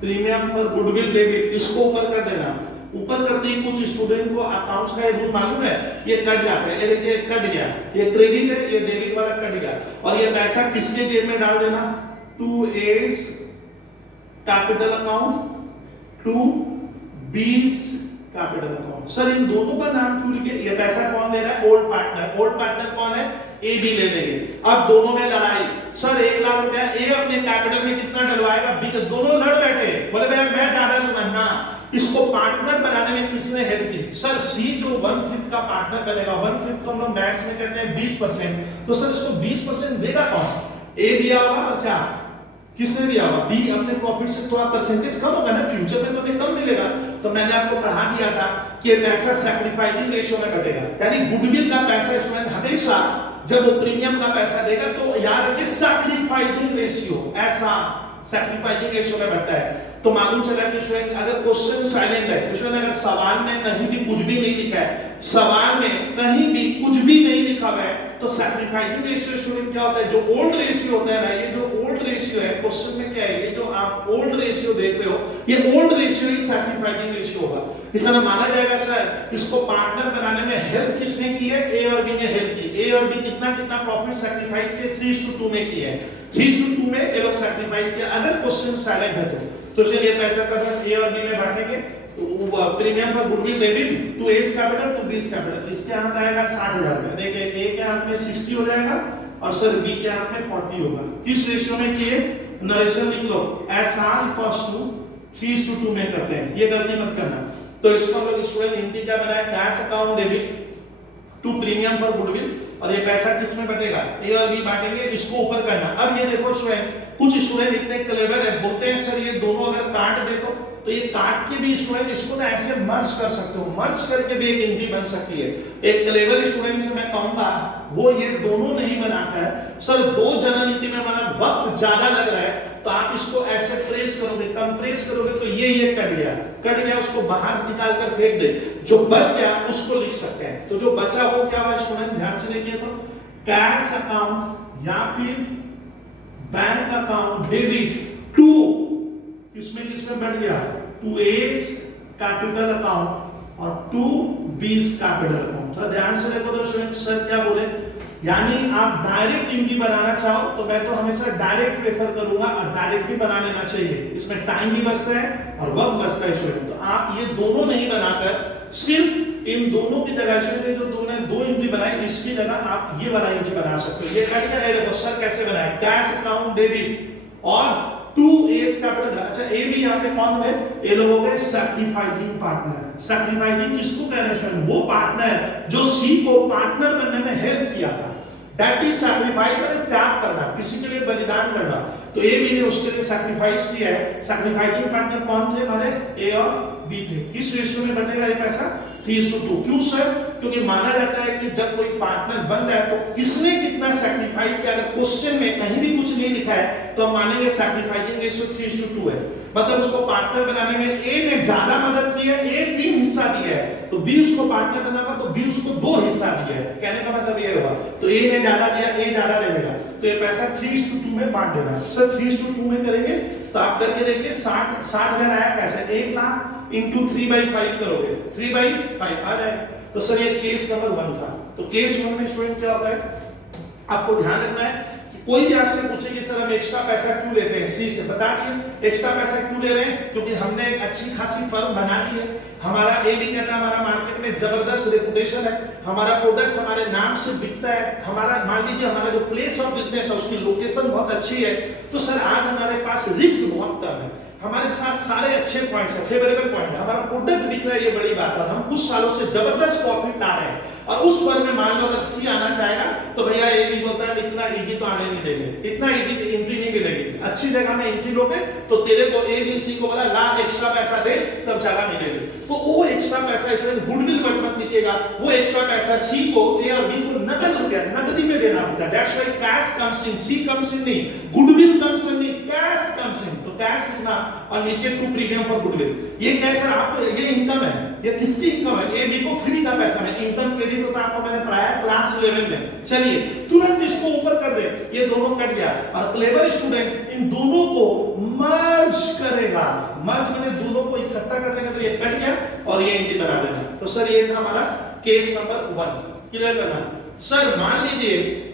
premium for goodwill debit, इसको ऊपर कर देना। ऊपर करते ही कुछ स्टूडेंट को अकाउंट्स का रूल मालूम है, ये कट जाता है, ये देखिए कट गया, ये क्रेडिट है, ये डेबिट वाला कट गया, और ये पैसा किसके जेब में डाल देना, to A's capital account, to B's capital account. Sir इन दोनों का नाम क्यों लिखे, ये पैसा कौन दे रहा है, ओल्ड पार्टनर, ओल्ड पार्टनर कौन है, ए बी ले लेंगे। अब दोनों में लड़ाई, सर 1 लाख रुपया ए अपने कैपिटल में कितना डलवाएगा, बी, तो दोनों लड़ बैठे, बोले भाई मैं ज्यादा लूंगा ना, इसको पार्टनर बनाने में किसने हेल्प की, सर सी जो 1/5 का पार्टनर बनेगा, 1/5 को हम लोग मैथ्स में कहते हैं 20%, तो सर इसको 20% देगा कौन, ए दिया होगा और क्या किसने दिया होगा, बी, अपने प्रॉफिट से थोड़ा परसेंटेज कम होगा ना, फ्यूचर में तो हमें कम मिलेगा। तो मैंने आपको पढ़ा दिया था कि पैसा सैक्रिफाइसिंग रेशियो में घटेगा, यानी गुडविल का पैसा स्टूडेंट हमेशा जब वो प्रीमियम का पैसा देगा तो याद रखिए सैक्रिफाइसिंग रेशियो, ऐसा सैक्रिफाइसिंग रेशियो में बढ़ता है। तो मालूम चला कि स्टूडेंट अगर क्वेश्चन साइलेंट है, स्टूडेंट अगर सवाल में कहीं भी कुछ भी नहीं लिखा है, सवाल में कहीं भी कुछ भी नहीं लिखा हुआ है, तो सैक्रिफाइसिंग रेशियो स्टूडेंट क्या होता है, जो ओल्ड रेशियो होता है ना, ये जो ओल्ड रेशियो है क्वेश्चन में क्या है, ये जो आप ओल्ड रेशियो देख रहे हो, ये ओल्ड रेशियो ही सैक्रिफाइसिंग रेशियो होगा। इस तरह माना जाएगा सर इसको पार्टनर बनाने में हेल्प किसने की है, ए और बी ने हेल्प की, ए और बी कितना कितना प्रॉफिट सैक्रिफाइस के 3:2 में किया है, 3:2 में ये लोग सैक्रिफाइस किया। अगर क्वेश्चन साइलेंट है तो चलिए पैसा का ए और बी में बांटेंगे, तो premium for goodwill debit to A's capital to B's capital, इसके हाथ आएगा 60,000 रुपए, देखिए ए के हाथ में 60 हो जाएगा और सर बी के हाथ में 40 होगा। किस रेशियो में किए, नरेशन लिख लो, SR इक्वल्स टू 3:2 में करते हैं, ये गलती मत करना। तो इसको हम लोग स्टूडेंट हिंदी क्या बनाया, cash account debit to premium for goodwill, और ये पैसा किस में बटेगा, ए और बी बांटेंगे, इसको ऊपर करना। अब ये देखो स्टूडेंट, कुछ स्टूडेंट इतने क्लेवर है, बोलते हैं सर ये दोनों अगर काट दे तो ये काट के भी स्टूडेंट इसको ना ऐसे मर्ज कर सकते हो, मर्ज करके भी एक एंट्री बन सकती है। एक क्लेवर स्टूडेंट से मैं कहूंगा वो ये दोनों नहीं बनाता है, सर 2 जनरल एंट्री में बना वक्त ज्यादा लग रहा है, तो आप इसको ऐसे प्रेस करोगे, कंप्रेस करोगे तो ये कट गया, उसको बाहर निकाल कर फेंक दे, जो बच गया उसको लिख सकते हैं। तो जो बचा वो क्या हुआ स्टूडेंट, ध्यान से देखिए, तो कैश अकाउंट या फिर बैंक अकाउंट डेबिट टू, किसमें बढ़ गया, टू एज कैपिटल अकाउंट और टू बीस कैपिटल अकाउंट। तो ध्यान से देखो तो स्टूडेंट सर क्या बोले, यानी आप डायरेक्ट एंट्री बनाना चाहो तो मैं तो हमेशा डायरेक्ट प्रेफर करूंगा, और डायरेक्ट भी बना लेना चाहिए, इसमें टाइम भी बचता है और वक्त बचता है स्टूडेंट। तो आप ये दोनों नहीं बनाकर सिर्फ इन दोनों की जगह से जो तुमने 2 एंट्री बनाई, इसकी जगह आप ये वाला एंट्री बना सकते हो। ये कट क्या है, देखो सर कैसे बनाए, कैश अकाउंट डेबिट और टू एज कैपिटल। अच्छा ए भी यहाँ पे कौन है, ये लोग हो गए सैक्रिफाइसिंग पार्टनर। सैक्रिफाइसिंग किसको कह रहे हैं, वो पार्टनर जो सी को पार्टनर बनने में हेल्प किया था, दैट इज सैक्रिफाइस, मतलब त्याग करना, किसी के लिए बलिदान करना। तो ए बी ने उसके लिए सैक्रिफाइस किया है। सैक्रिफाइसिंग पार्टनर कौन थे हमारे, ए और बी थे। किस रेशियो में बनेगा ये पैसा, 3:2। क्यों सर, क्योंकि माना जाता है कि जब कोई पार्टनर बन रहा है तो किसने कितना सैक्रिफाइस किया, अगर क्वेश्चन में कहीं भी कुछ नहीं लिखा है तो हम मानेंगे सैक्रिफाइसिंग रेशियो 3:2 है, मतलब उसको पार्टनर बनाने में ए ने ज्यादा मदद की है, ए 3 हिस्सा दिया है, तो बी उसको पार्टनर बनागा तो बी उसको 2 हिस्सा दिया है, कहने का मतलब ये होगा। तो ए ने ज्यादा दिया, ए ज्यादा ले लेगा, तो ये पैसा 3:2 में बांट देना। सर 3:2 में करेंगे तो आप करके देखिए, 60,000 आया कैसे, 1 लाख इंटू 3/5 करोगे, 3/5 आ जाएगा। तो सर ये केस नंबर 1 था। तो केस 1 में स्टूडेंट क्या होता है, आपको ध्यान रखना है कि कोई भी आपसे पूछे कि सर हम एक्स्ट्रा पैसा क्यों लेते हैं, सी से बता दिए एक्स्ट्रा पैसा क्यों ले रहे हैं, क्योंकि हमने एक अच्छी खासी फर्म बना ली है, हमारा ए बी कहता है हमारा मार्केट में जबरदस्त रेपुटेशन है, हमारा प्रोडक्ट हमारे नाम से बिकता है, हमारा मान लीजिए हमारा जो प्लेस ऑफ बिजनेस है उसकी लोकेशन बहुत अच्छी है, तो सर आज हमारे पास रिस्क बहुत कम है, हमारे साथ सारे अच्छे पॉइंट्स है, फेवरेबल पॉइंट है, हमारा प्रोडक्ट बिक रहा है, ये बड़ी बात है, हम कुछ सालों से जबरदस्त प्रॉफिट ला रहे हैं, और उस फर्म में मान लो अगर सी आना चाहेगा तो भैया ए भी बोलता है इतना इजी तो आने नहीं देंगे, इतना इजी एंट्री नहीं मिलेगी, अच्छी जगह में एंट्री लोगे तो तेरे को ए बी सी को बोला ला एक्स्ट्रा पैसा दे तब जगह मिलेगी, तो वो एक्स्ट्रा पैसा इसमें गुडविल मत लिखेगा, वो एक्स्ट्रा पैसा सी को ए और बी को नगद रुपया नगदी में देना होता है, that's why cash comes in, C comes in नहीं, गुडविल कम्स इन नहीं, कैश कम्स इन, तो कैश लिखना और नीचे टू प्रीमियम फॉर गुडविल, ये कैसा आपको ये इनकम है, ये किसकी इनकम है, ए बी को फ्री का पैसा है, इनकम क्रेडिट होता है आपको मैंने पढ़ाया क्लास 11 में, चलिए तुरंत इसको ऊपर कर दे, ये दोनों कट गया, और क्लेवर स्टूडेंट इन दोनों को मर्ज करेगा, मर्ज मैंने दोनों को इकट्ठा कर देगा तो ये कट गया और ये एंट्री बना देगा, तो सर ये था हमारा केस नंबर 1, क्लियर करना। सर मान लीजिए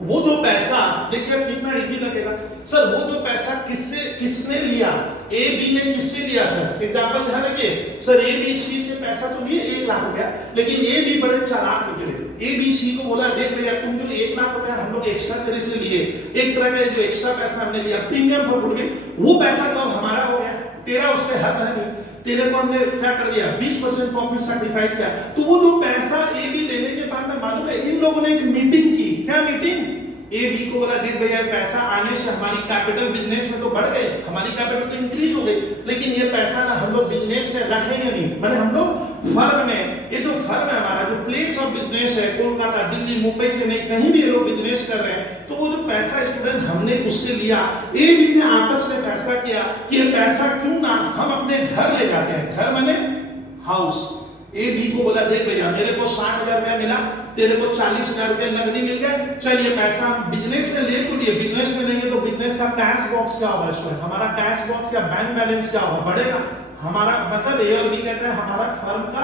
वो जो पैसा, देखिए कितना इजी लगेगा, सर वो जो पैसा किसने लिया, ए बी ने किससे लिया, सर एग्जांपल ध्यान रखिए, सर ए बी सी से पैसा तो लिए 1 लाख रुपया, लेकिन ए बी बड़े चालाक निकले, ए बी सी को बोला देख भैया तुम जो 1 लाख रुपया हम लोग एक्स्ट्रा तेरे से लिए, एक तरह का जो एक्स्ट्रा पैसा हमने लिया प्रीमियम फॉर गुडविल, वो पैसा तो हमारा हो गया, तेरा उस पे हक है नहीं, तेरे को हमने क्या कर दिया 20% प्रॉफिट सैक्रिफाइस किया, तो वो जो पैसा ए बी लेने के बाद में मालूम है इन लोगों ने एक मीटिंग की, क्या मीटिंग, ए बी को बोला देख भैया पैसा आने से हमारी कैपिटल बिजनेस में तो बढ़ गई, हमारी कैपिटल तो इंक्रीज हो गई, लेकिन ये पैसा ना हम लोग बिजनेस में रखेंगे नहीं, माने हम लोग फर्म में, ये जो फर्म है हमारा जो प्लेस ऑफ बिजनेस है कोलकाता दिल्ली मुंबई चेन्नई कहीं भी ये लोग बिजनेस कर रहे हैं, तो वो जो पैसा स्टूडेंट हमने उससे लिया, ए बी ने आपस में फैसला किया कि ये पैसा क्यों ना हम अपने घर ले जाते हैं, घर माने हाउस, ए बी को बोला देख भैया मेरे को 60,000 रुपया मिला, तेरे को 40,000 रुपया नकदी मिल गया, चलिए पैसा बिजनेस में ले तो लिए, बिजनेस में लेंगे तो बिजनेस का कैश बॉक्स क्या होगा स्टूडेंट, हमारा कैश बॉक्स या बैंक बैलेंस क्या होगा, बढ़ेगा, हमारा मतलब ए और बी कहते हैं हमारा फर्म का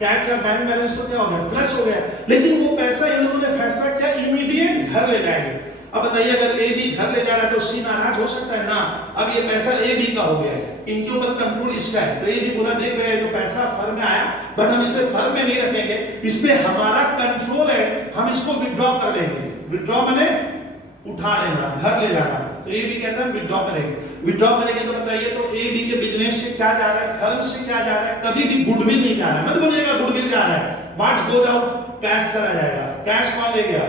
कैश या बैंक बैलेंस तो क्या हो गया प्लस हो गया, लेकिन वो पैसा इन लोगों ने फैसला किया इमीडिएट घर ले जाएंगे, अब बताइए अगर ए बी घर ले जा रहा है तो सी नाराज हो सकता है ना, अब ये पैसा ए बी का हो गया है, इनके ऊपर कंट्रोल इसका है, तो ए बी बोला देख रहे हैं जो पैसा फर्म में आया बट हम इसे फर्म में नहीं रखेंगे, इस पे हमारा कंट्रोल है, हम इसको विथड्रॉ कर लेंगे, विथड्रॉ माने उठा लेना, घर ले जाना, तो ए बी कहता है विथड्रॉ करेंगे, विथड्रॉ करेंगे तो बताइए तो ए बी के बिजनेस से क्या जा रहा है, फर्म से क्या जा रहा है, कभी भी गुडविल नहीं जा रहा है, मत बोलिएगा गुडविल जा रहा है, व्हाट्स गोज आउट कैश चला जाएगा, कैश कौन ले गया,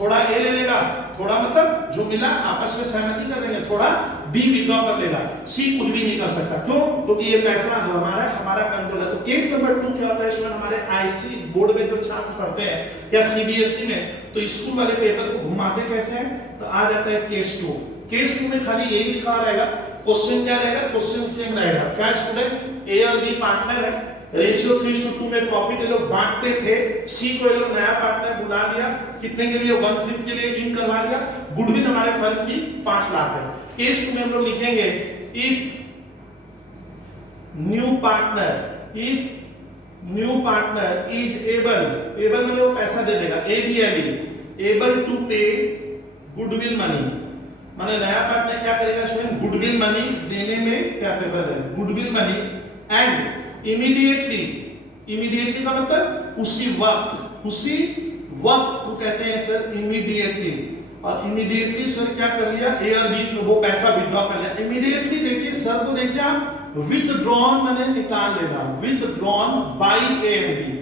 थोड़ा ए ले लेगा, थोड़ा मतलब जो मिला आपस में सहमति कर लेंगे, थोड़ा बी विथड्रॉ कर लेगा, सी कुछ भी नहीं कर सकता, क्यों, क्योंकि ये पैसा हमारा कंट्रोल है। तो केस नंबर 2 क्या होता है स्टूडेंट, हमारे आईसी बोर्ड में जो छात्र पढ़ते हैं या सीबीएसई में, तो स्कूल वाले पेपर को घुमाते कैसे हैं, तो आ जाता है केस 2, केस 2 में खाली यही लिखा रहेगा, क्वेश्चन क्या रहेगा, क्वेश्चन सेम रहेगा, क्या स्टूडेंट ए और बी पार्टनर है, रेशियो 3:2 में प्रॉफिट ये लोग बांटते थे, सी को ये लोग नया पार्टनर बुला लिया, कितने के लिए 1/5 के लिए इन करवा लिया, गुडविल हमारे फर्म की 5 लाख है, केस 2 में हम लोग लिखेंगे if new partner is able में वो पैसा दे देगा, able to pay goodwill money, माने नया पार्टनर क्या करेगा स्वयं गुडविल मनी देने में कैपेबल है, गुडविल मनी एंड इमीडिएटली का मतलब उसी वक्त को कहते हैं सर इमीडिएटली, और इमीडिएटली सर क्या कर लिया, ए और बी वो पैसा विथड्रॉ कर लिया, इमीडिएटली देखिए सर को देखिए आप विथड्रॉन माने निकाल लेना, withdrawn by A and B,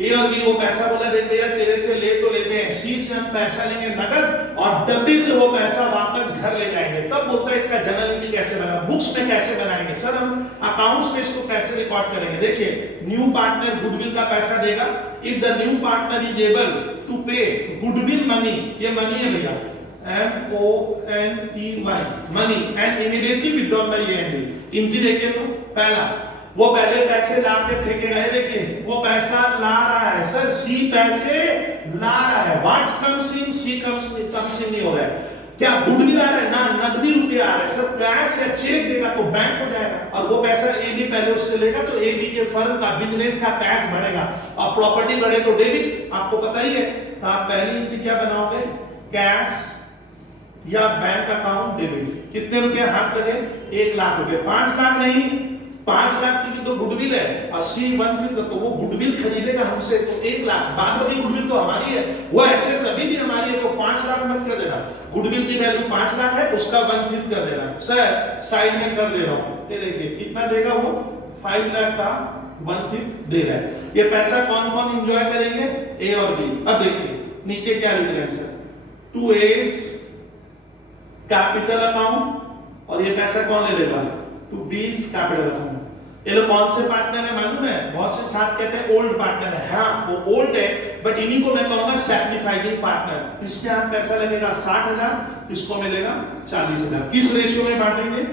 A और बी वो पैसा बोला देख भैया तेरे से ले तो लेते हैं, सी से हम पैसा लेंगे नगद और डब्बी से वो पैसा वापस घर ले जाएंगे, तब बोलता है इसका जर्नल एंट्री कैसे बना, बुक्स में कैसे बनाएंगे, सर हम अकाउंट्स में इसको कैसे रिकॉर्ड करेंगे, देखिए न्यू पार्टनर गुडविल का पैसा देगा, if the new partner is able to pay goodwill money, ये मनी है भैया MONEY money and immediately withdraw by A and B, entry देखिए तो पहला वो पहले पैसे ला के फेंकेगा, देखिए वो पैसा ला रहा है सर, सी पैसे ला रहा है, what's comes in, C comes in नहीं हो रहा है, क्या गुडविल आ रहा है ना, नकदी रुपया आ रहा है सर, कैश या चेक देगा तो बैंक हो जाएगा, और वो पैसा ए बी पहले उससे लेगा तो ए बी के फर्म का बिजनेस का कैश बढ़ेगा, और प्रॉपर्टी बढ़े तो डेबिट, आपको पता ही है, तो आप पहली एंट्री क्या बनाओगे, कैश या बैंक अकाउंट डेबिट, कितने रुपए हाथ लगे, 1 लाख रुपए, 5 लाख नहीं 5 लाख की तो गुडविल है, 80 तो वो गुडविल खरीदेगा हमसे तो 1 लाख, बाद में गुडविल तो हमारी है, वो एसेट्स अभी भी हमारी है, तो 5 लाख मत कर देना, गुडविल की वैल्यू 5 लाख है, उसका 1/5 कर देना। सर साइड में कर दे रहा हूं, ये देखिए कितना देगा वो 5 लाख का 1/5 दे रहा है। ये पैसा कौन कौन एंजॉय करेंगे, ए और बी। अब देखिए नीचे क्या लिख रहे हैं सर, 2A's कैपिटल अकाउंट और ये पैसा कौन ले लेगा, 2B's कैपिटल अकाउंट। ये लोग कौन से पार्टनर है मालूम है, बहुत से छात्र कहते हैं ओल्ड पार्टनर है, हाँ वो ओल्ड है, बट इन्हीं को मैं कहूंगा सैक्रिफाइसिंग पार्टनर। इसके हाथ पैसा लगेगा 60,000, इसको मिलेगा 40,000। किस रेशियो में बांटेंगे,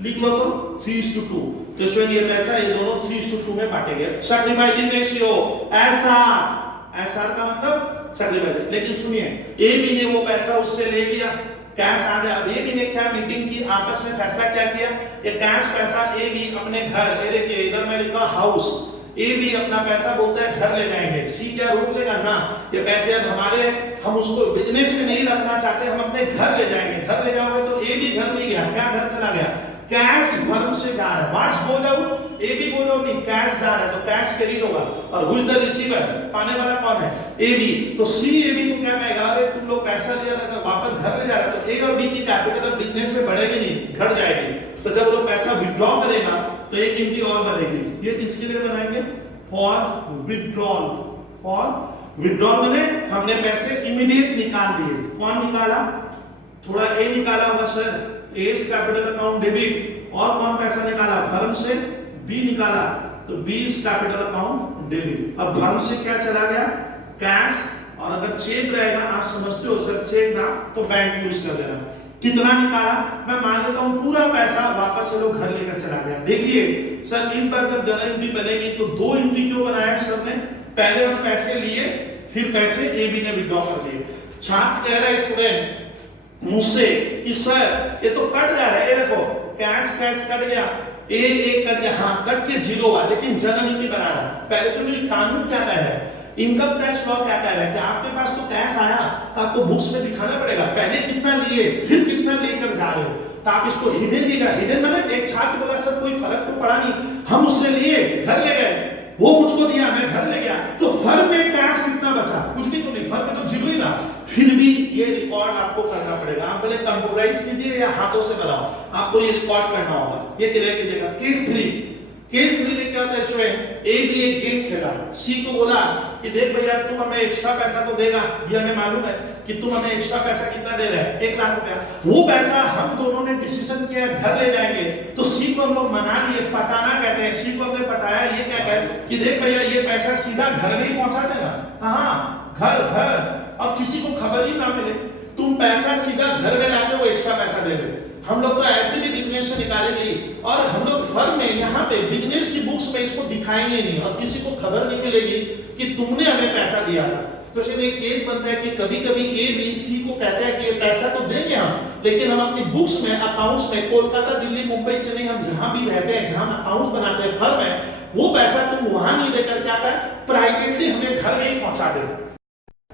लिख लो तो 3:2। तो इसमें ये पैसा ये दोनों 3:2 में बांटेंगे। सैक्रिफाइसिंग रेशियो एसआर का मतलब सैक्रिफाइसिंग। लेकिन सुनिए ए बी ने वो पैसा उससे ले लिया, कैश आ गया। अब ए बी ने क्या मीटिंग की, आपस में फैसला क्या किया, ये कैश पैसा ए बी अपने घर, ये देखिए इधर मैं लिखा हाउस, ए बी अपना पैसा बोलता है घर ले जाएंगे, सी क्या रोक लेगा ना, ये पैसे अब हमारे हैं, हम उसको बिजनेस में नहीं रखना चाहते, हम अपने घर ले जाएंगे। घर ले जाओगे तो ए बी घर नहीं गया, क्या घर चला गया, कैश फर्म से जा रहा है, what's goes out, A B goes out नहीं, कैश जा रहा है तो कैश क्रेडिट होगा। और हु इज द रिसीवर, पाने वाला कौन है, ए बी। तो सी ए बी को क्या कहेगा, अरे तुम लोग पैसा लिया लगा वापस घर ले जा रहा है, तो ए और बी की कैपिटल बिजनेस में बढ़ेगी नहीं, घट जाएगी। तो जब वो पैसा विथड्रॉ करेगा तो एक एंट्री और बनेगी, ये किसके लिए बनाएंगे, फॉर विथड्रॉल। और विथड्रॉल माने हमने पैसे इमीडिएट निकाल लिए, कौन निकाला, थोड़ा ए निकाला होगा sir, S capital account debit, और कौन पैसा निकाला, फर्म से बी निकाला, तो बीस कैपिटल अकाउंट डेबिट। अब फर्म से क्या चला गया, कैश, और अगर चेक रहेगा, आप समझते हो सर चेक ना, तो बैंक यूज कर देना। कितना निकाला, मैं मान लेता हूं पूरा पैसा वापस से लोग घर लेकर चला गया। देखिए सर इन पर जब जनरल एंट्री बनेगी तो 2 एंट्री क्यों बनाया सर ने, पहले हम पैसे लिए, फिर पैसे ए बी ने विथड्रॉ कर लिए। छात्र कह रहा है स्टूडेंट मुझसे कि सर ये तो कट जा रहा है, ये देखो कैश कैश कट गया, ए कट गया, हाँ कट के 0 हुआ, लेकिन जनरल एंट्री बना रहा है। पहले तो ये कानून क्या कह रहा है, इनकम टैक्स लॉ क्या कह रहा है कि आपके पास तो कैश आया, तो आपको बुक्स में दिखाना पड़ेगा पहले कितना लिए फिर कितना लेकर जा रहे हो, तो आप इसको हिडन देगा। हिडन माने एक छात्र बोला सर कोई फर्क तो पड़ा नहीं, हम उससे लिए घर ले गए, वो मुझको दिया मैं घर ले गया, तो फर्म में कैश कितना बचा, कुछ भी तो नहीं, फर्म में तो 0 ही था। फिर भी ये रिकॉर्ड आपको करना पड़ेगा, आप पहले कंप्यूटराइज कीजिए या हाथों से बनाओ, आपको ये रिकॉर्ड करना होगा। ये क्लियर कीजिएगा। केस 3 में क्या होता है स्टूडेंट, ए बी एक गेम खेला, सी को बोला कि देख भैया तुम हमें एक्स्ट्रा पैसा तो देगा, ये हमें मालूम है कि तुम हमें एक्स्ट्रा पैसा कितना दे रहे हैं, 1 लाख रुपया, वो पैसा हम दोनों ने डिसीजन किया घर ले जाएंगे। तो सी को हम लोग मना लिए, पटाना कहते हैं, सी को हमने पटाया, ये क्या कहे कि देख भैया ये पैसा सीधा घर नहीं पहुंचा देगा, कहां, घर, और किसी को खबर ही ना मिले, तुम पैसा सीधा घर में लाके वो एक्स्ट्रा पैसा दे दे। हम लोग तो ऐसे भी बिजनेस से निकालेंगे, और हम लोग फर्म में यहाँ पे बिजनेस की बुक्स में इसको दिखाएंगे नहीं, और किसी को खबर नहीं मिलेगी कि तुमने हमें पैसा दिया था। तो सिर्फ एक केस बनता है कि कभी-कभी ए बी सी को कहता है कि ये पैसा तो देंगे हम, लेकिन हम अपनी बुक्स में, अकाउंट्स में, कोलकाता, दिल्ली, मुंबई, चेन्नई, हम जहां भी रहते हैं, जहां अकाउंट बनाते हैं फर्म है, वो पैसा तुम वहां नहीं देकर क्या आता है, प्राइवेटली हमें घर में ही पहुंचा दे,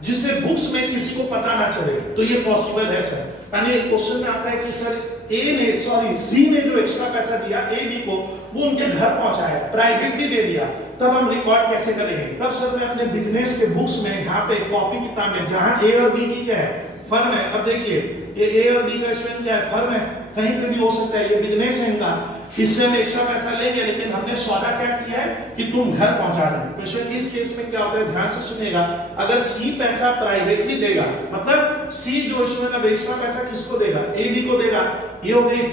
जिससे बुक्स में किसी को पता ना चले। तो ये पॉसिबल है सर। यानी क्वेश्चन में आता है कि सर सी ने जो एक्स्ट्रा पैसा दिया ए बी को, वो उनके घर पहुंचाया, प्राइवेटली दे दिया, तब हम रिकॉर्ड कैसे करेंगे, तब सर मैं अपने बिजनेस के बुक्स में यहाँ पे कॉपी किताब में, जहां ए और बी की क्या है, फर्म है। अब देखिए ये ए और बी का स्टूडेंट क्या है, फर्म है, कहीं पे भी हो सकता है, ये बिजनेस है इनका, इससे हम एक्स्ट्रा पैसा लेंगे, लेकिन हमने सौदा क्या किया है कि तुम घर पहुंचा दे। तो इस केस में क्या होता है, ध्यान से सुनिएगा, अगर सी पैसा प्राइवेटली देगा, मतलब सी जो इसमें अब एक्स्ट्रा पैसा किसको देगा, ए बी को देगा, ये हो गई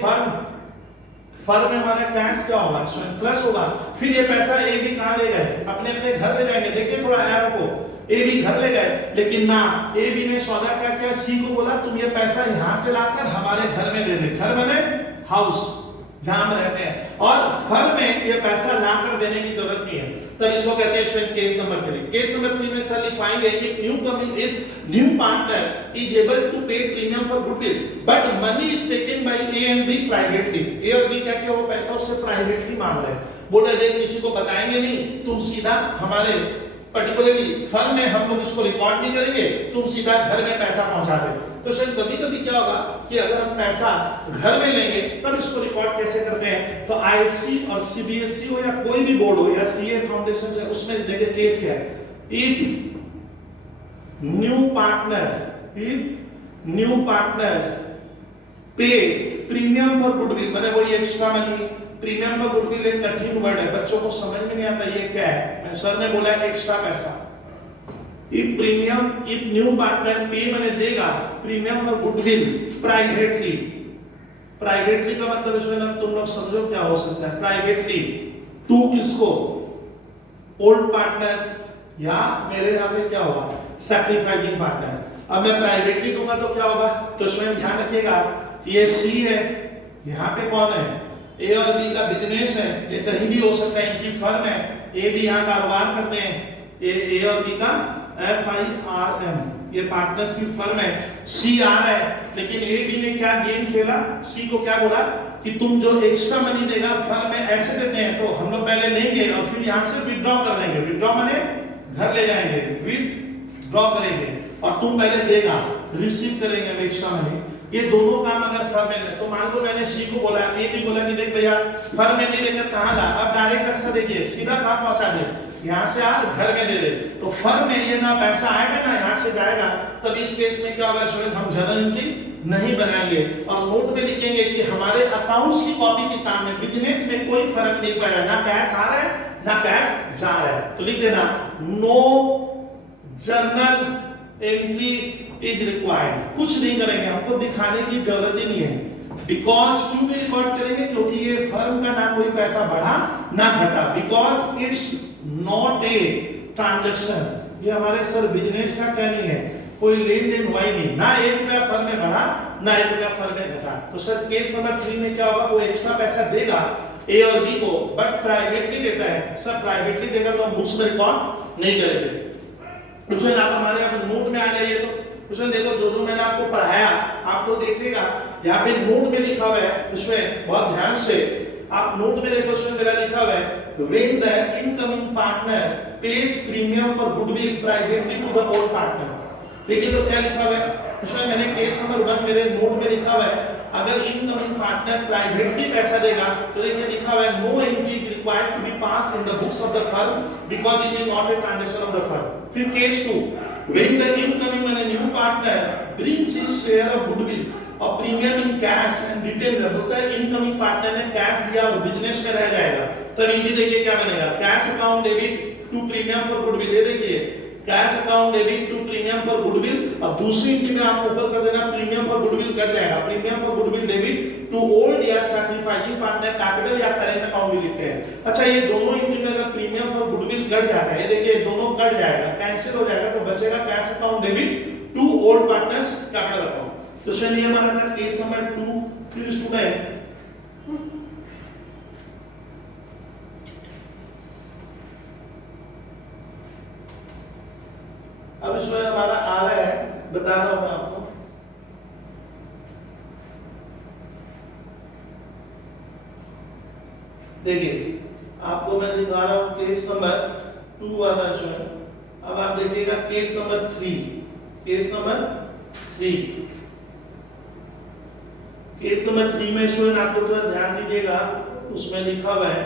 फर्म में हमारा कैश क्या होगा, प्लस होगा, फिर ये पैसा ए बी कहां ले गए, अपने अपने घर ले जाएंगे। देखिए थोड़ा एरो को, ए बी घर ले गए, लेकिन ना, ए बी ने सौदा क्या किया, सी को बोला तुम ये पैसा यहां से लाकर हमारे घर में दे दे, घर माने हाउस जहां हम रहते हैं, और फर्म में ये पैसा लाकर देने की जरूरत नहीं है, तब इसको कहते हैं student case number 3। Case number 3 में सर लिखवाएंगे if new partner is able to pay premium for goodwill but money is taken by A and B privately. A और बी क्या किया, वो पैसा उससे प्राइवेटली मांग रहे हैं, बोल रहे हैं किसी को बताएंगे नहीं, तुम सीधा हमारे पर्टिकुलरली फर्म में हम लोग इसको रिकॉर्ड नहीं करेंगे, तुम सीधा घर में पैसा पहुंचा दे। तो शायद कभी कभी क्या होगा कि अगर हम पैसा घर में लेंगे तब इसको रिकॉर्ड कैसे करते हैं, तो आईएससी और सीबीएसई हो या कोई भी बोर्ड हो या सीए फाउंडेशन से, उसमें देखिए केस क्या है, इफ न्यू पार्टनर पे प्रीमियम फॉर गुडविल, मैंने वही extra money, premium for goodwill एक कठिन वर्ड है, बच्चों को समझ में नहीं आता ये क्या है, सर ने बोला एक्स्ट्रा पैसा। इफ न्यू पार्टनर पे मैंने देगा premium for goodwill privately, privately का मतलब इसमें ना तुम लोग समझो क्या हो सकता है, प्राइवेटली टू किसको, ओल्ड पार्टनर्स, या मेरे यहाँ पे क्या होगा सैक्रिफाइसिंग पार्टनर। अब मैं प्राइवेटली दूंगा तो क्या होगा, तो इसमें ध्यान रखिएगा ये सी है, यहाँ पे कौन है, ए और बी का बिजनेस है, ये कहीं भी हो सकता है, इनकी फर्म है, ए भी यहाँ कारोबार करते हैं, ए और बी का FIRM, ये पार्टनरशिप फर्म है, सी आ रहा है, लेकिन ए बी ने क्या गेम खेला, सी को क्या बोला कि तुम जो एक्स्ट्रा मनी देगा फर्म में ऐसे देते हैं, तो हम लोग पहले लेंगे और फिर यहाँ से विथड्रॉ कर लेंगे, विथड्रॉ माने घर ले जाएंगे, विथड्रॉ करेंगे और तुम पहले देगा, रिसीव करेंगे एक्स्ट्रा मनी। ये दोनों काम अगर फर्म में, तो मान लो मैंने सी को बोला, ए भी बोला कि देख भैया फर्म में नहीं लेकर कहां ला, अब डायरेक्ट ऐसा देखिए सीधा कहां पहुंचा दे, यहां से आ घर में दे दे, तो फर्म में ये ना पैसा आएगा ना यहां से जाएगा, तब इस केस में क्या होगा स्टूडेंट, हम जर्नल एंट्री नहीं बनाएंगे और नोट में लिखेंगे कि हमारे अकाउंट्स की कॉपी किताब में बिजनेस में कोई फर्क नहीं पड़ रहा, ना कैश आ रहा है ना कैश जा रहा है, तो लिख देना no journal entry is required, कुछ नहीं करेंगे, हमको दिखाने की जरूरत ही नहीं है, बिकॉज क्यों नहीं रिकॉर्ड करेंगे, क्योंकि ये फर्म का ना कोई पैसा बढ़ा ना घटा, because it's not a transaction, ये हमारे सर बिजनेस का क्या नहीं है, कोई लेन देन हुआ ही नहीं, ना 1 रुपया फर्म में बढ़ा ना 1 रुपया फर्म में घटा, तो सर केस नंबर 3 में क्या होगा, वो एक्स्ट्रा पैसा देगा ए और बी को, बट प्राइवेटली देता है, सर प्राइवेटली देगा तो हम बुक्स में रिकॉर्ड नहीं करेंगे, उसमें आप हमारे यहाँ पे नोट में आ जाइए, तो उसमें देखो जो जो मैंने आपको पढ़ाया आपको देखिएगा, यहाँ पे नोट में लिखा हुआ है, उसमें बहुत ध्यान से आप नोट में देखो, उसमें मेरा लिखा हुआ है when the incoming partner pays premium for goodwill privately to the old partner, देखिए तो क्या लिखा हुआ है, उसमें मैंने केस नंबर 1 मेरे नोट में लिखा हुआ है, अगर इनकमिंग पार्टनर प्राइवेटली पैसा देगा तो देखिए लिखा हुआ है no entry is required to be passed in the books of the firm because it is not a transaction of the firm. फिर case 2 when the incoming and a new partner brings his share of goodwill और premium in cash and retain, बोलता है इनकमिंग पार्टनर ने कैश दिया और बिजनेस में रह जाएगा, तब एंट्री देखिए क्या बनेगा, cash account debit to premium for goodwill, ये देखिए cash account debit to premium for goodwill, और दूसरी एंट्री में आप ऊपर कर देना प्रीमियम फॉर गुडविल कट जाएगा, premium for goodwill debit to old या सैक्रिफाइसिंग पार्टनर कैपिटल या करेंट अकाउंट भी लिखते हैं। अच्छा ये दोनों एंट्री में अगर प्रीमियम फॉर गुडविल कट जाता है, ये देखिए दोनों कट जाएगा, कैंसिल हो जाएगा, तो बचेगा cash account debit to old partners capital account. तो चलिए ये हमारा था केस नंबर 2। फिर स्टूडेंट अब इसमें हमारा आ रहा है, बता रहा हूं मैं आपको, देखिए आपको मैं दिखा रहा हूं केस नंबर 2 वाला जो है, अब आप देखिएगा case number 3, case number 3, case number 3 में स्टूडेंट आपको थोड़ा ध्यान दीजिएगा, उसमें लिखा हुआ है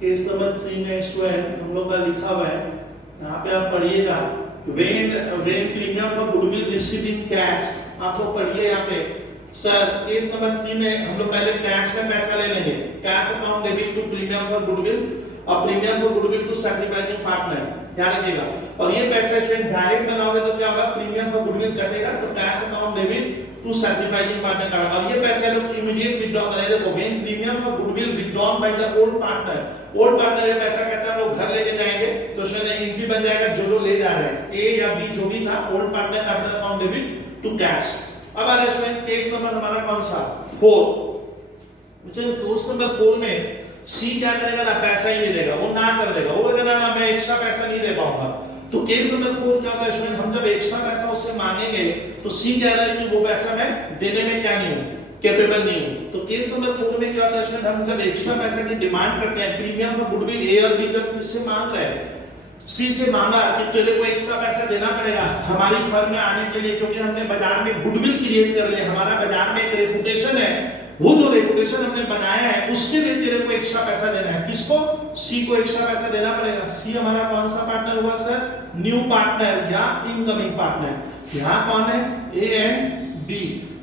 केस नंबर 3 में स्टूडेंट हम लोग का लिखा हुआ है, यहाँ पे आप पढ़िएगा when premium for goodwill received in cash, आप लोग पढ़िए यहाँ पे, सर केस नंबर 3 में हम लोग पहले कैश में पैसा ले लेंगे, cash account debit to premium for goodwill और premium for goodwill to sacrificing partner, ध्यान रखिएगा, और ये पैसा स्टूडेंट डायरेक्ट बनाओगे तो क्या होगा, प्रीमियम फॉर गुडविल कटेगा तो cash account debit to sacrificing partner का, और ये पैसा लोग इमीडिएट विथड्रॉ करेंगे, देखो when premium for goodwill withdrawn by the old partner, old partner ये पैसा कहता है लोग घर लेके जाएंगे, तो उसमें एंट्री बन जाएगा जो जो ले जा रहे हैं, ए या बी जो भी था, old partner capital account debit to cash. अब आ रहा है स्टूडेंट केस नंबर हमारा कौन सा, 4। केस नंबर 4 में सी क्या करेगा ना, पैसा ही नहीं देगा, वो ना कर देगा, वो बोलेगा ना मैं एक्स्ट्रा पैसा नहीं दे पाऊंगा, तो केस नंबर 4 क्या होता है स्टूडेंट, हम जब एक्स्ट्रा पैसा उससे मांगेंगे तो सी कह रहा है कि वो पैसा मैं देने में क्या नहीं हूं, कैपेबल नहीं हूं, तो केस नंबर 4 में क्या होता है स्टूडेंट, हम जब एक्स्ट्रा पैसा की डिमांड करते हैं, प्रीमियम फॉर गुडविल ए और बी जब किससे मांग रहे हैं, सी से मांगा कि तेरे को एक्स्ट्रा पैसा देना पड़ेगा हमारी फर्म में आने के लिए, क्योंकि हमने बाजार में गुडविल क्रिएट कर लिया, हमारा बाजार में एक रेपुटेशन है, वो जो रेपुटेशन हमने बनाया है उसके लिए तेरे को एक्स्ट्रा पैसा देना है। किसको? सी को एक्स्ट्रा पैसा देना पड़ेगा। सी हमारा कौन सा पार्टनर हुआ सर? न्यू पार्टनर या इनकमिंग पार्टनर। यहाँ कौन है? A and B.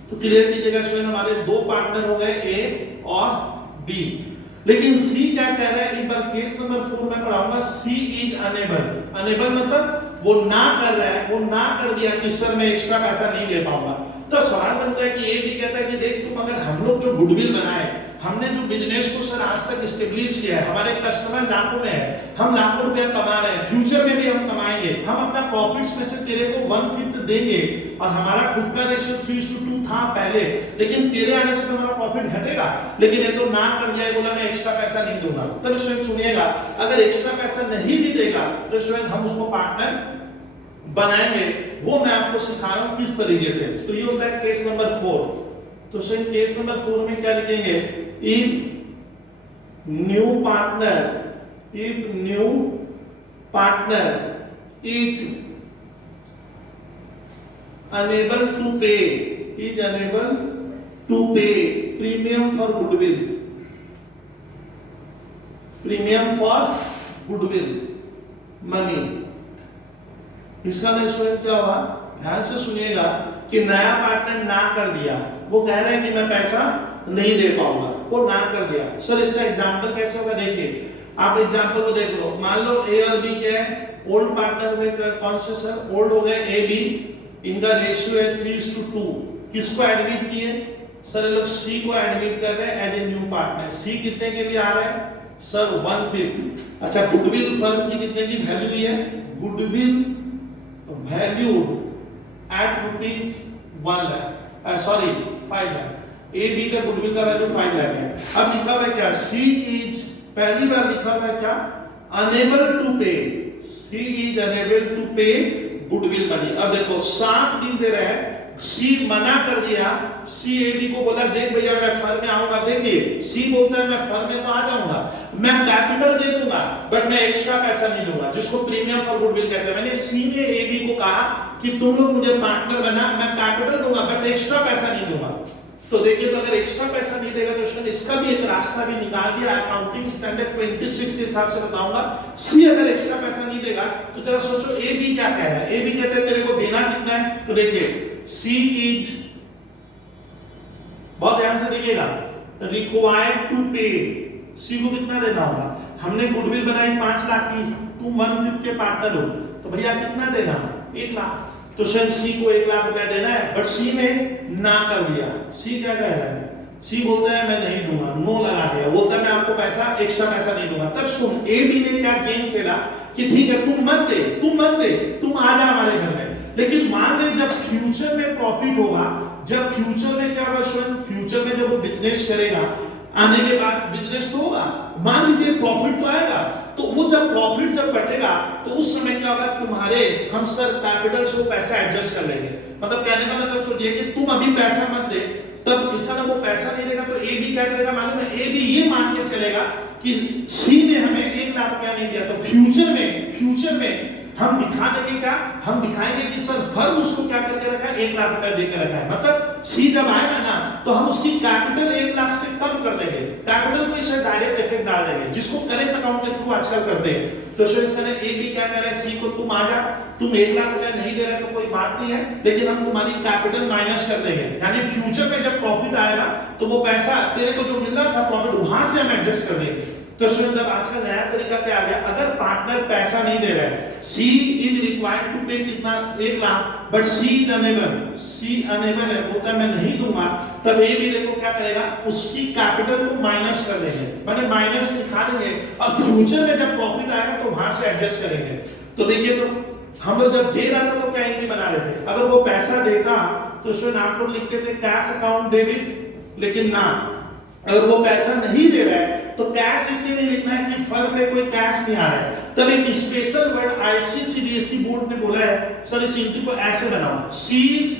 तो क्लियर कीजिएगा स्टूडेंट, हमारे दो पार्टनर हो गए ए और बी। लेकिन सी क्या कह रहा है? एक बार केस नंबर 4 में पढ़ाऊंगा। सी इज अनेबल। अनेबल मतलब वो ना कर रहा है, वो ना कर दिया कि सर मैं एक्स्ट्रा पैसा नहीं दे पाऊंगा। तो सवाल बनता है कि ये भी कहता है कि देख तुम अगर हम लोग जो गुडविल बनाए, हमने जो बिजनेस को सर आज तक एस्टेब्लिश किया है, हमारे कस्टमर लाखों में है, हम लाखों रुपया कमा रहे हैं, फ्यूचर में भी हम कमाएंगे, हम अपना प्रॉफिट्स में से तेरे को 1/5 देंगे और हमारा खुद का रेशियो 3:2 था पहले, लेकिन तेरे आने से तो हमारा प्रॉफिट घटेगा। लेकिन ये तो ना कर दिया, बोला मैं एक्स्ट्रा पैसा नहीं दूंगा। तो स्टूडेंट सुनिएगा, अगर एक्स्ट्रा पैसा नहीं भी देगा तो स्टूडेंट हम उसको पार्टनर बनाएंगे। वो मैं आपको सिखा रहा हूं किस तरीके से। तो ये होता है केस नंबर 4। तो स्टूडेंट केस नंबर 4 में क्या लिखेंगे? If new partner is unable to pay premium for goodwill money। इसका स्टूडेंट क्या हुआ? ध्यान से सुनिएगा कि नया पार्टनर ना कर दिया, वो कह रहे हैं कि मैं पैसा नहीं दे पाऊंगा, वो ना कर दिया। सर इसका एग्जांपल कैसे होगा? देखिए आप एग्जांपल को देख लो। मान लो ए और बी क्या है? ओल्ड पार्टनर में कौन से सर? ओल्ड हो गए ए बी, इनका रेशियो है 3:2। किसको एडमिट किए? सर लोग सी को एडमिट कर रहे हैं एज ए न्यू पार्टनर। सी कितने के लिए आ रहा है सर? 1/5। अच्छा गुडविल फर्म की कितने की वैल्यू है? Goodwill value at ₹1 lakh, sorry 5 lakh. A B का गुडविल का वैल्यू 5 लाख है। अब लिखा हुआ है क्या? सी इज, पहली बार लिखा हुआ है क्या? अनेबल टू पे। सी is unable to pay goodwill money. अब देखो 7 नहीं दे रहे हैं, सी मना कर दिया। सी ए बी को बोला देख भैया मैं फर्म में आऊंगा। देखिए सी बोलता है मैं फर्म में तो आ जाऊंगा, मैं कैपिटल दे दूंगा बट मैं एक्स्ट्रा पैसा नहीं दूंगा, जिसको प्रीमियम फॉर गुडविल कहते हैं। मैंने सी ने ए बी को कहा कि तुम लोग मुझे पार्टनर बना, मैं कैपिटल दूंगा बट एक्स्ट्रा पैसा नहीं दूंगा। तो देखिए तो अगर एक्स्ट्रा पैसा नहीं देगा तो शायद इसका भी एक रास्ता भी निकाल दिया अकाउंटिंग स्टैंडर्ड 26 के हिसाब से बताऊंगा। सी अगर एक्स्ट्रा पैसा नहीं देगा तो जरा सोचो ए बी क्या कह रहा है? ए बी कहते हैं तेरे को देना कितना है? तो देखिए सी इज, बहुत ध्यान से देखिएगा, रिक्वायर्ड टू पे। सी को कितना देना होगा? हमने गुडविल बनाई 5 लाख की, तुम 1/5 के पार्टनर हो तो भैया कितना देना? 1 लाख। तो शायद सी को 1 लाख रुपया देना है बट सी ने ना कर दिया। सी क्या कह रहा है? सी बोलता है मैं नहीं दूंगा, नो लगा दिया, बोलता है मैं आपको पैसा एक्स्ट्रा पैसा नहीं दूंगा। तब सुन ए बी ने क्या गेम खेला कि ठीक है तुम मत दे, तुम आ जा हमारे घर में। लेकिन मान ले जब फ्यूचर में प्रॉफिट होगा, जब फ्यूचर में क्या होगा स्टूडेंट? फ्यूचर में जब वो बिजनेस करेगा, आने के बाद बिजनेस तो होगा, मान लीजिए प्रॉफिट तो आएगा, तो वो जब प्रॉफिट जब कटेगा तो उस समय क्या होगा? तुम्हारे हम सर कैपिटल से वो पैसा एडजस्ट कर लेंगे। मतलब कहने का मतलब सोचिए कि तुम अभी पैसा मत दे, तब इसका ना वो पैसा नहीं देगा तो ए बी क्या करेगा मालूम है? ए बी ये मान के चलेगा कि सी ने हमें 1 लाख रुपया नहीं दिया, तो फ्यूचर में हम दिखा देंगे क्या? हम दिखाएंगे कि सर फर्म उसको क्या करके रखा है? 1 लाख रुपया देकर रखा है। मतलब सी जब आएगा ना तो हम उसकी कैपिटल 1 लाख से कम कर देंगे, कैपिटल को इसे डायरेक्ट इफेक्ट डाल देंगे, जिसको करेंट अकाउंट के थ्रू आजकल करते हैं। तो स्टूडेंट्स कहने ए बी क्या कर रहा है? सी को तुम आ जा, तुम 1 लाख रुपया नहीं दे रहे तो कोई बात नहीं है, लेकिन हम तुम्हारी कैपिटल माइनस कर देंगे, यानी फ्यूचर में जब प्रॉफिट आएगा तो वो पैसा तेरे को जो मिल रहा था प्रॉफिट वहां से हम एडजस्ट कर देंगे। तो स्टूडेंट अब आज का नया तरीका क्या आ गया? अगर पार्टनर पैसा नहीं दे रहा है, सी इज रिक्वायर्ड टू पे कितना? 1 lakh, but C is unable, C unable है, बोलता है मैं नहीं दूंगा, तब ए बी देखो क्या करेगा? उसकी कैपिटल को माइनस कर देंगे, माने माइनस दिखा देंगे और फ्यूचर में जब प्रॉफिट आएगा तो वहां से एडजस्ट करेंगे। तो देखिए तो हम लोग जब दे रहा था तो क्या एंट्री बना लेते? अगर वो पैसा देता तो स्टूडेंट आप लोग लिखते थे कैश अकाउंट डेबिट, लेकिन ना, अगर वो पैसा नहीं दे रहा है तो कैश इसलिए नहीं लिखना है कि फर्म में कोई कैश नहीं आ रहा है। तब एक स्पेशल वर्ड आईसीसीडीएसई बोर्ड ने बोला है सर इस एंट्री को ऐसे बनाओ, सीज,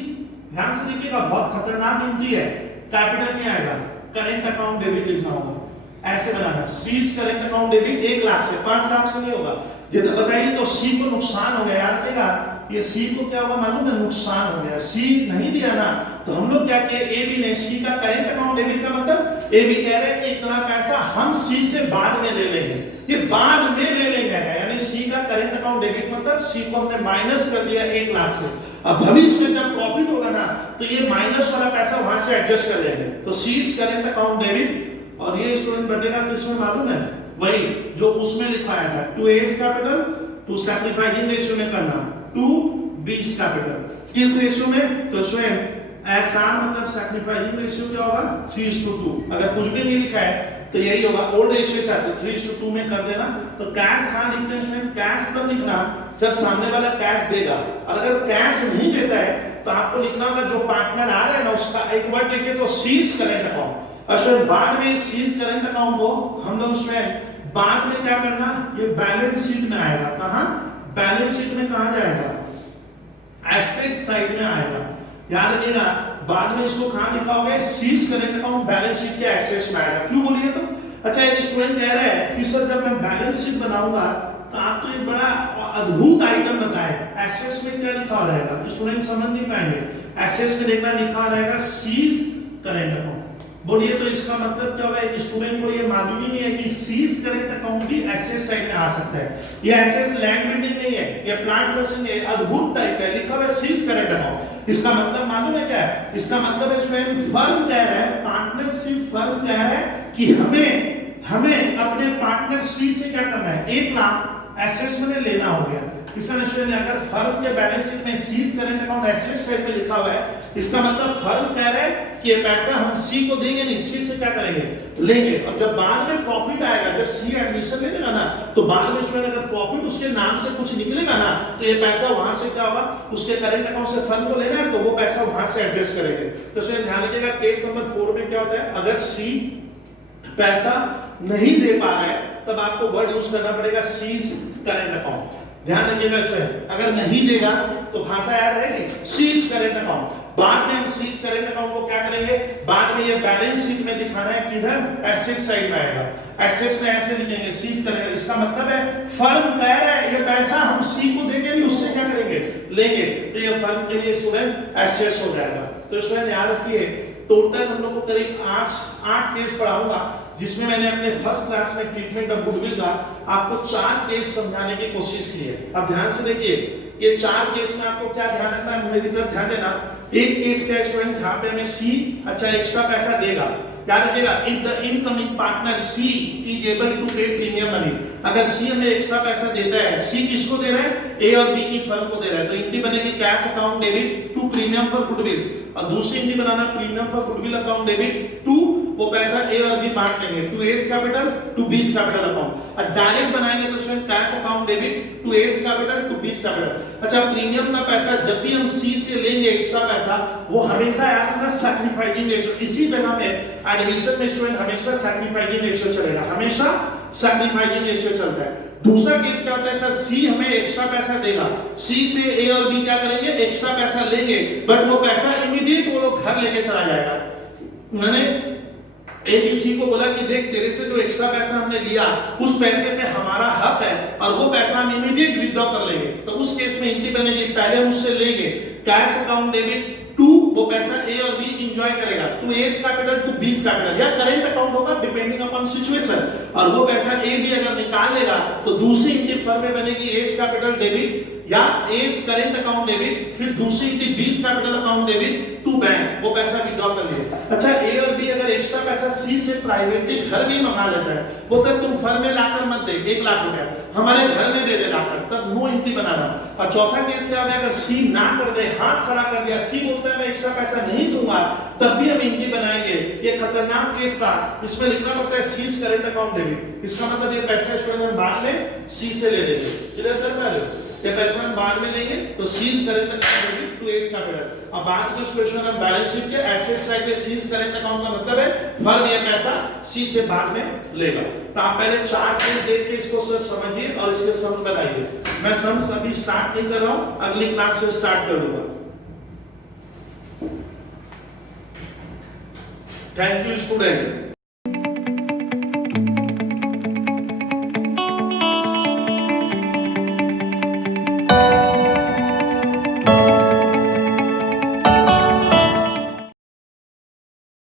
ध्यान से देखिएगा बहुत खतरनाक एंट्री है, कैपिटल नहीं आएगा, करेंट अकाउंट डेबिट लिखना होगा, ऐसे बनाना, C's current account debit 1 lakh से, 5 लाख से नहीं होगा। जितना बताइए तो सी को नुकसान हो गया, याद रखिएगा ये सी को क्या हुआ मालूम है, नुकसान हो गया। सी नहीं दिया ना तो हम लोग क्या किए, ए बी ने सी का करेंट अकाउंट डेबिट का मतलब ए बी कह रहे हैं कि इतना पैसा हम सी से बाद में ले लेंगे, ये बाद में ले लेंगे, यानी सी का करेंट अकाउंट डेबिट मतलब सी को हमने माइनस कर दिया 1 लाख से। अब भविष्य में जब प्रॉफिट होगा ना तो ये माइनस वाला पैसा वहां से एडजस्ट कर लेंगे, तो सी इज करेंट अकाउंट डेबिट। और ये स्टूडेंट बढ़ेगा किसमें मालूम है, वही जो उसमें लिखवाया था, to A's capital to sacrificing ratio में करना, टू बीस कैपिटल किस रेशियो में, तो स्वयं ऐसा मतलब सैक्रिफाइसिंग रेशियो क्या होगा 3:2। अगर कुछ भी नहीं लिखा है तो यही होगा, ओल्ड रेशियो से 3:2 में कर देना। तो कैश कहां लिखते हैं स्वयं, कैश तब लिखना जब सामने वाला कैश देगा, और अगर कैश नहीं देता है तो आपको लिखना होगा जो पार्टनर आ रहा है ना उसका एक वर्ड देखिए तो सीज करेंट अकाउंट। और स्वयं बाद में सीज करेंट अकाउंट को हम लोग स्वयं बाद में क्या करना, ये बैलेंस शीट में आएगा, कहां बैलेंस शीट में कहां जाएगा, एसेट साइड में आएगा। याद रखिएगा बाद में इसको कहां लिखा होगा, C's current account balance sheet के एसेट्स में आएगा। क्यों बोलिए तो, अच्छा एक स्टूडेंट कह रहा है कि सर जब मैं बैलेंस शीट बनाऊंगा तो आप तो ये बड़ा अद्भुत आइटम बताए, एसेट्स में क्या लिखा रहेगा, स्टूडेंट समझ नहीं पाएंगे। एसेट्स में देखना लिखा रहेगा सीज करेंट अकाउंट। बोलिए तो इसका मतलब क्या होगा, एक स्टूडेंट को ये मालूम ही नहीं है कि सीज करेंट अकाउंट भी एसेट साइड में आ सकता है। ये एसेट्स लैंड बिल्डिंग नहीं है, ये प्लांट मशीन है, अद्भुत टाइप है, लिखा हुआ है सीज करेंट अकाउंट। इसका मतलब मालूम है क्या है, इसका मतलब है स्वयं फर्म कह रहा है, पार्टनरशिप फर्म कह रहा है कि हमें अपने पार्टनर सी से क्या करना है, 1 लाख एसेट्स में लेना हो गया। इसका निश्चय अगर फर्म के बैलेंस शीट में C's current account asset side में लिखा हुआ है, इसका मतलब फर्म कह रहा है कि ये पैसा हम सी को देंगे नहीं, सी से क्या करेंगे, लेंगे। और जब बाद में प्रॉफिट आएगा, जब सी एडमिशन ले लेगा ना तो बाद में इसमें अगर प्रॉफिट उसके नाम से कुछ निकलेगा ना तो ये पैसा वहां से क्या होगा, उसके करेंट अकाउंट से फर्म को लेना है तो वो पैसा वहां से एडजस्ट करेंगे। तो इसमें ध्यान रखिएगा केस नंबर 4 में क्या होता है, अगर सी पैसा नहीं दे पा रहा है तब आपको वर्ड यूज करना पड़ेगा सीज करेंट अकाउंट। ध्यान रखिएगा इसमें, अगर नहीं देगा तो भाषा याद रहेगी सीज करेंट अकाउंट। बाद में हम सीज करेंट अकाउंट को क्या करेंगे, बाद में ये बैलेंस शीट में दिखाना है किधर, एसेट साइड में आएगा, एसेट्स में ऐसे लिखेंगे सीज करेंगे। इसका मतलब है फर्म कह रहा है ये पैसा हम सी को देंगे नहीं, उससे क्या करेंगे, लेंगे, तो ये फर्म के लिए स्टूडेंट एसेट्स हो जाएगा। तो स्टूडेंट याद रखिए टोटल हम लोग को करीब 8 केस पढ़ाऊंगा, जिसमें मैंने अपने फर्स्ट क्लास में ट्रीटमेंट ऑफ गुडविल का आपको 4 केस समझाने की कोशिश की है। अब ध्यान से देखिए ये 4 केस में आपको क्या ध्यान रखना है, मेरी तरफ ध्यान देना। एक केस का स्टूडेंट यहाँ पे हमें सी अच्छा एक्स्ट्रा पैसा देगा, याद रखिएगा if the incoming partner C is able to pay premium money. अगर सी हमें एक्स्ट्रा पैसा देता है, सी किसको दे रहा है, ए और बी की फर्म को दे रहा है, तो एंट्री बनेगी cash account debit to premium for goodwill, और दूसरी एंट्री बनाना premium for goodwill account debit to वो पैसा ए और बी बांट लेंगे, to A's capital to B's capital account. और डायरेक्ट बनाएंगे तो स्वयं cash account debit to A's capital to B's capital. अच्छा प्रीमियम का पैसा जब भी हम सी से लेंगे एक्स्ट्रा पैसा, वो हमेशा याद रखना सैक्रिफाइसिंग रेशियो, इसी जगह पे एडमिशन में स्टूडेंट हमेशा सैक्रिफाइसिंग रेशियो चलेगा, हमेशा सैक्रिफाइसिंग रेशियो चलता है। दूसरा केस क्या होता है, सर सी हमें एक्स्ट्रा पैसा देगा, सी से ए और बी क्या करेंगे, एक्स्ट्रा पैसा लेंगे, बट वो पैसा इमीडिएट वो लोग घर लेके चला जाएगा। उन्होंने ए बी सी को बोला कि देख तेरे से जो एक्स्ट्रा पैसा हमने लिया उस पैसे पे हमारा हक है और वो पैसा हम इमीडिएट विथड्रॉ कर लेंगे। तो उस केस में एंट्री बनेगी, पहले हम उससे लेंगे कैश अकाउंट डेबिट टू वो पैसा ए और बी एंजॉय करेगा, to A's capital to B's capital, या करेंट अकाउंट होगा डिपेंडिंग अपॉन सिचुएशन, और वो पैसा ए बी अगर निकाल लेगा तो दूसरी एंट्री फर्म में बनेगी एस कैपिटल डेबिट या एस करेंट अकाउंट डेबिट, फिर दूसरी entry B's capital account debit to bank, वो पैसा विथड्रॉ कर लिए। अच्छा ए और बी अगर एक्स्ट्रा पैसा सी से प्राइवेटली घर में मंगा लेता है, वो तक तुम फर्म में लाकर मत दे, 1 लाख रुपया हमारे घर में दे दे लाकर, तब नो एंट्री बनाना। और चौथा केस क्या है, अगर सी ना कर दे, हाथ खड़ा कर दिया, सी बोलता है मैं एक्स्ट्रा पैसा नहीं दूंगा, तब भी हम एंट्री बनाएंगे। ये खतरनाक केस था, इसमें लिखना पड़ता है सीज करेंट अकाउंट डेबिट। इसका मतलब ये पैसा स्टूडेंट बाद में सी से ले लेंगे, क्लियर कर पा रहे हो, ये पैसा हम बाद में लेंगे तो C's current account debit to A's capital. अब बात की क्वेश्चन हम बैलेंस शीट के एसेट साइड पे सीज करेंट अकाउंट का मतलब है फर्म ये पैसा सी से बाद में लेगा। तो आप पहले 4 केस देख के इसको सर समझिए और इसके सम बनाइए। मैं सम अभी स्टार्ट नहीं कर रहा हूं, अगली क्लास से स्टार्ट कर दूंगा। Thank you student.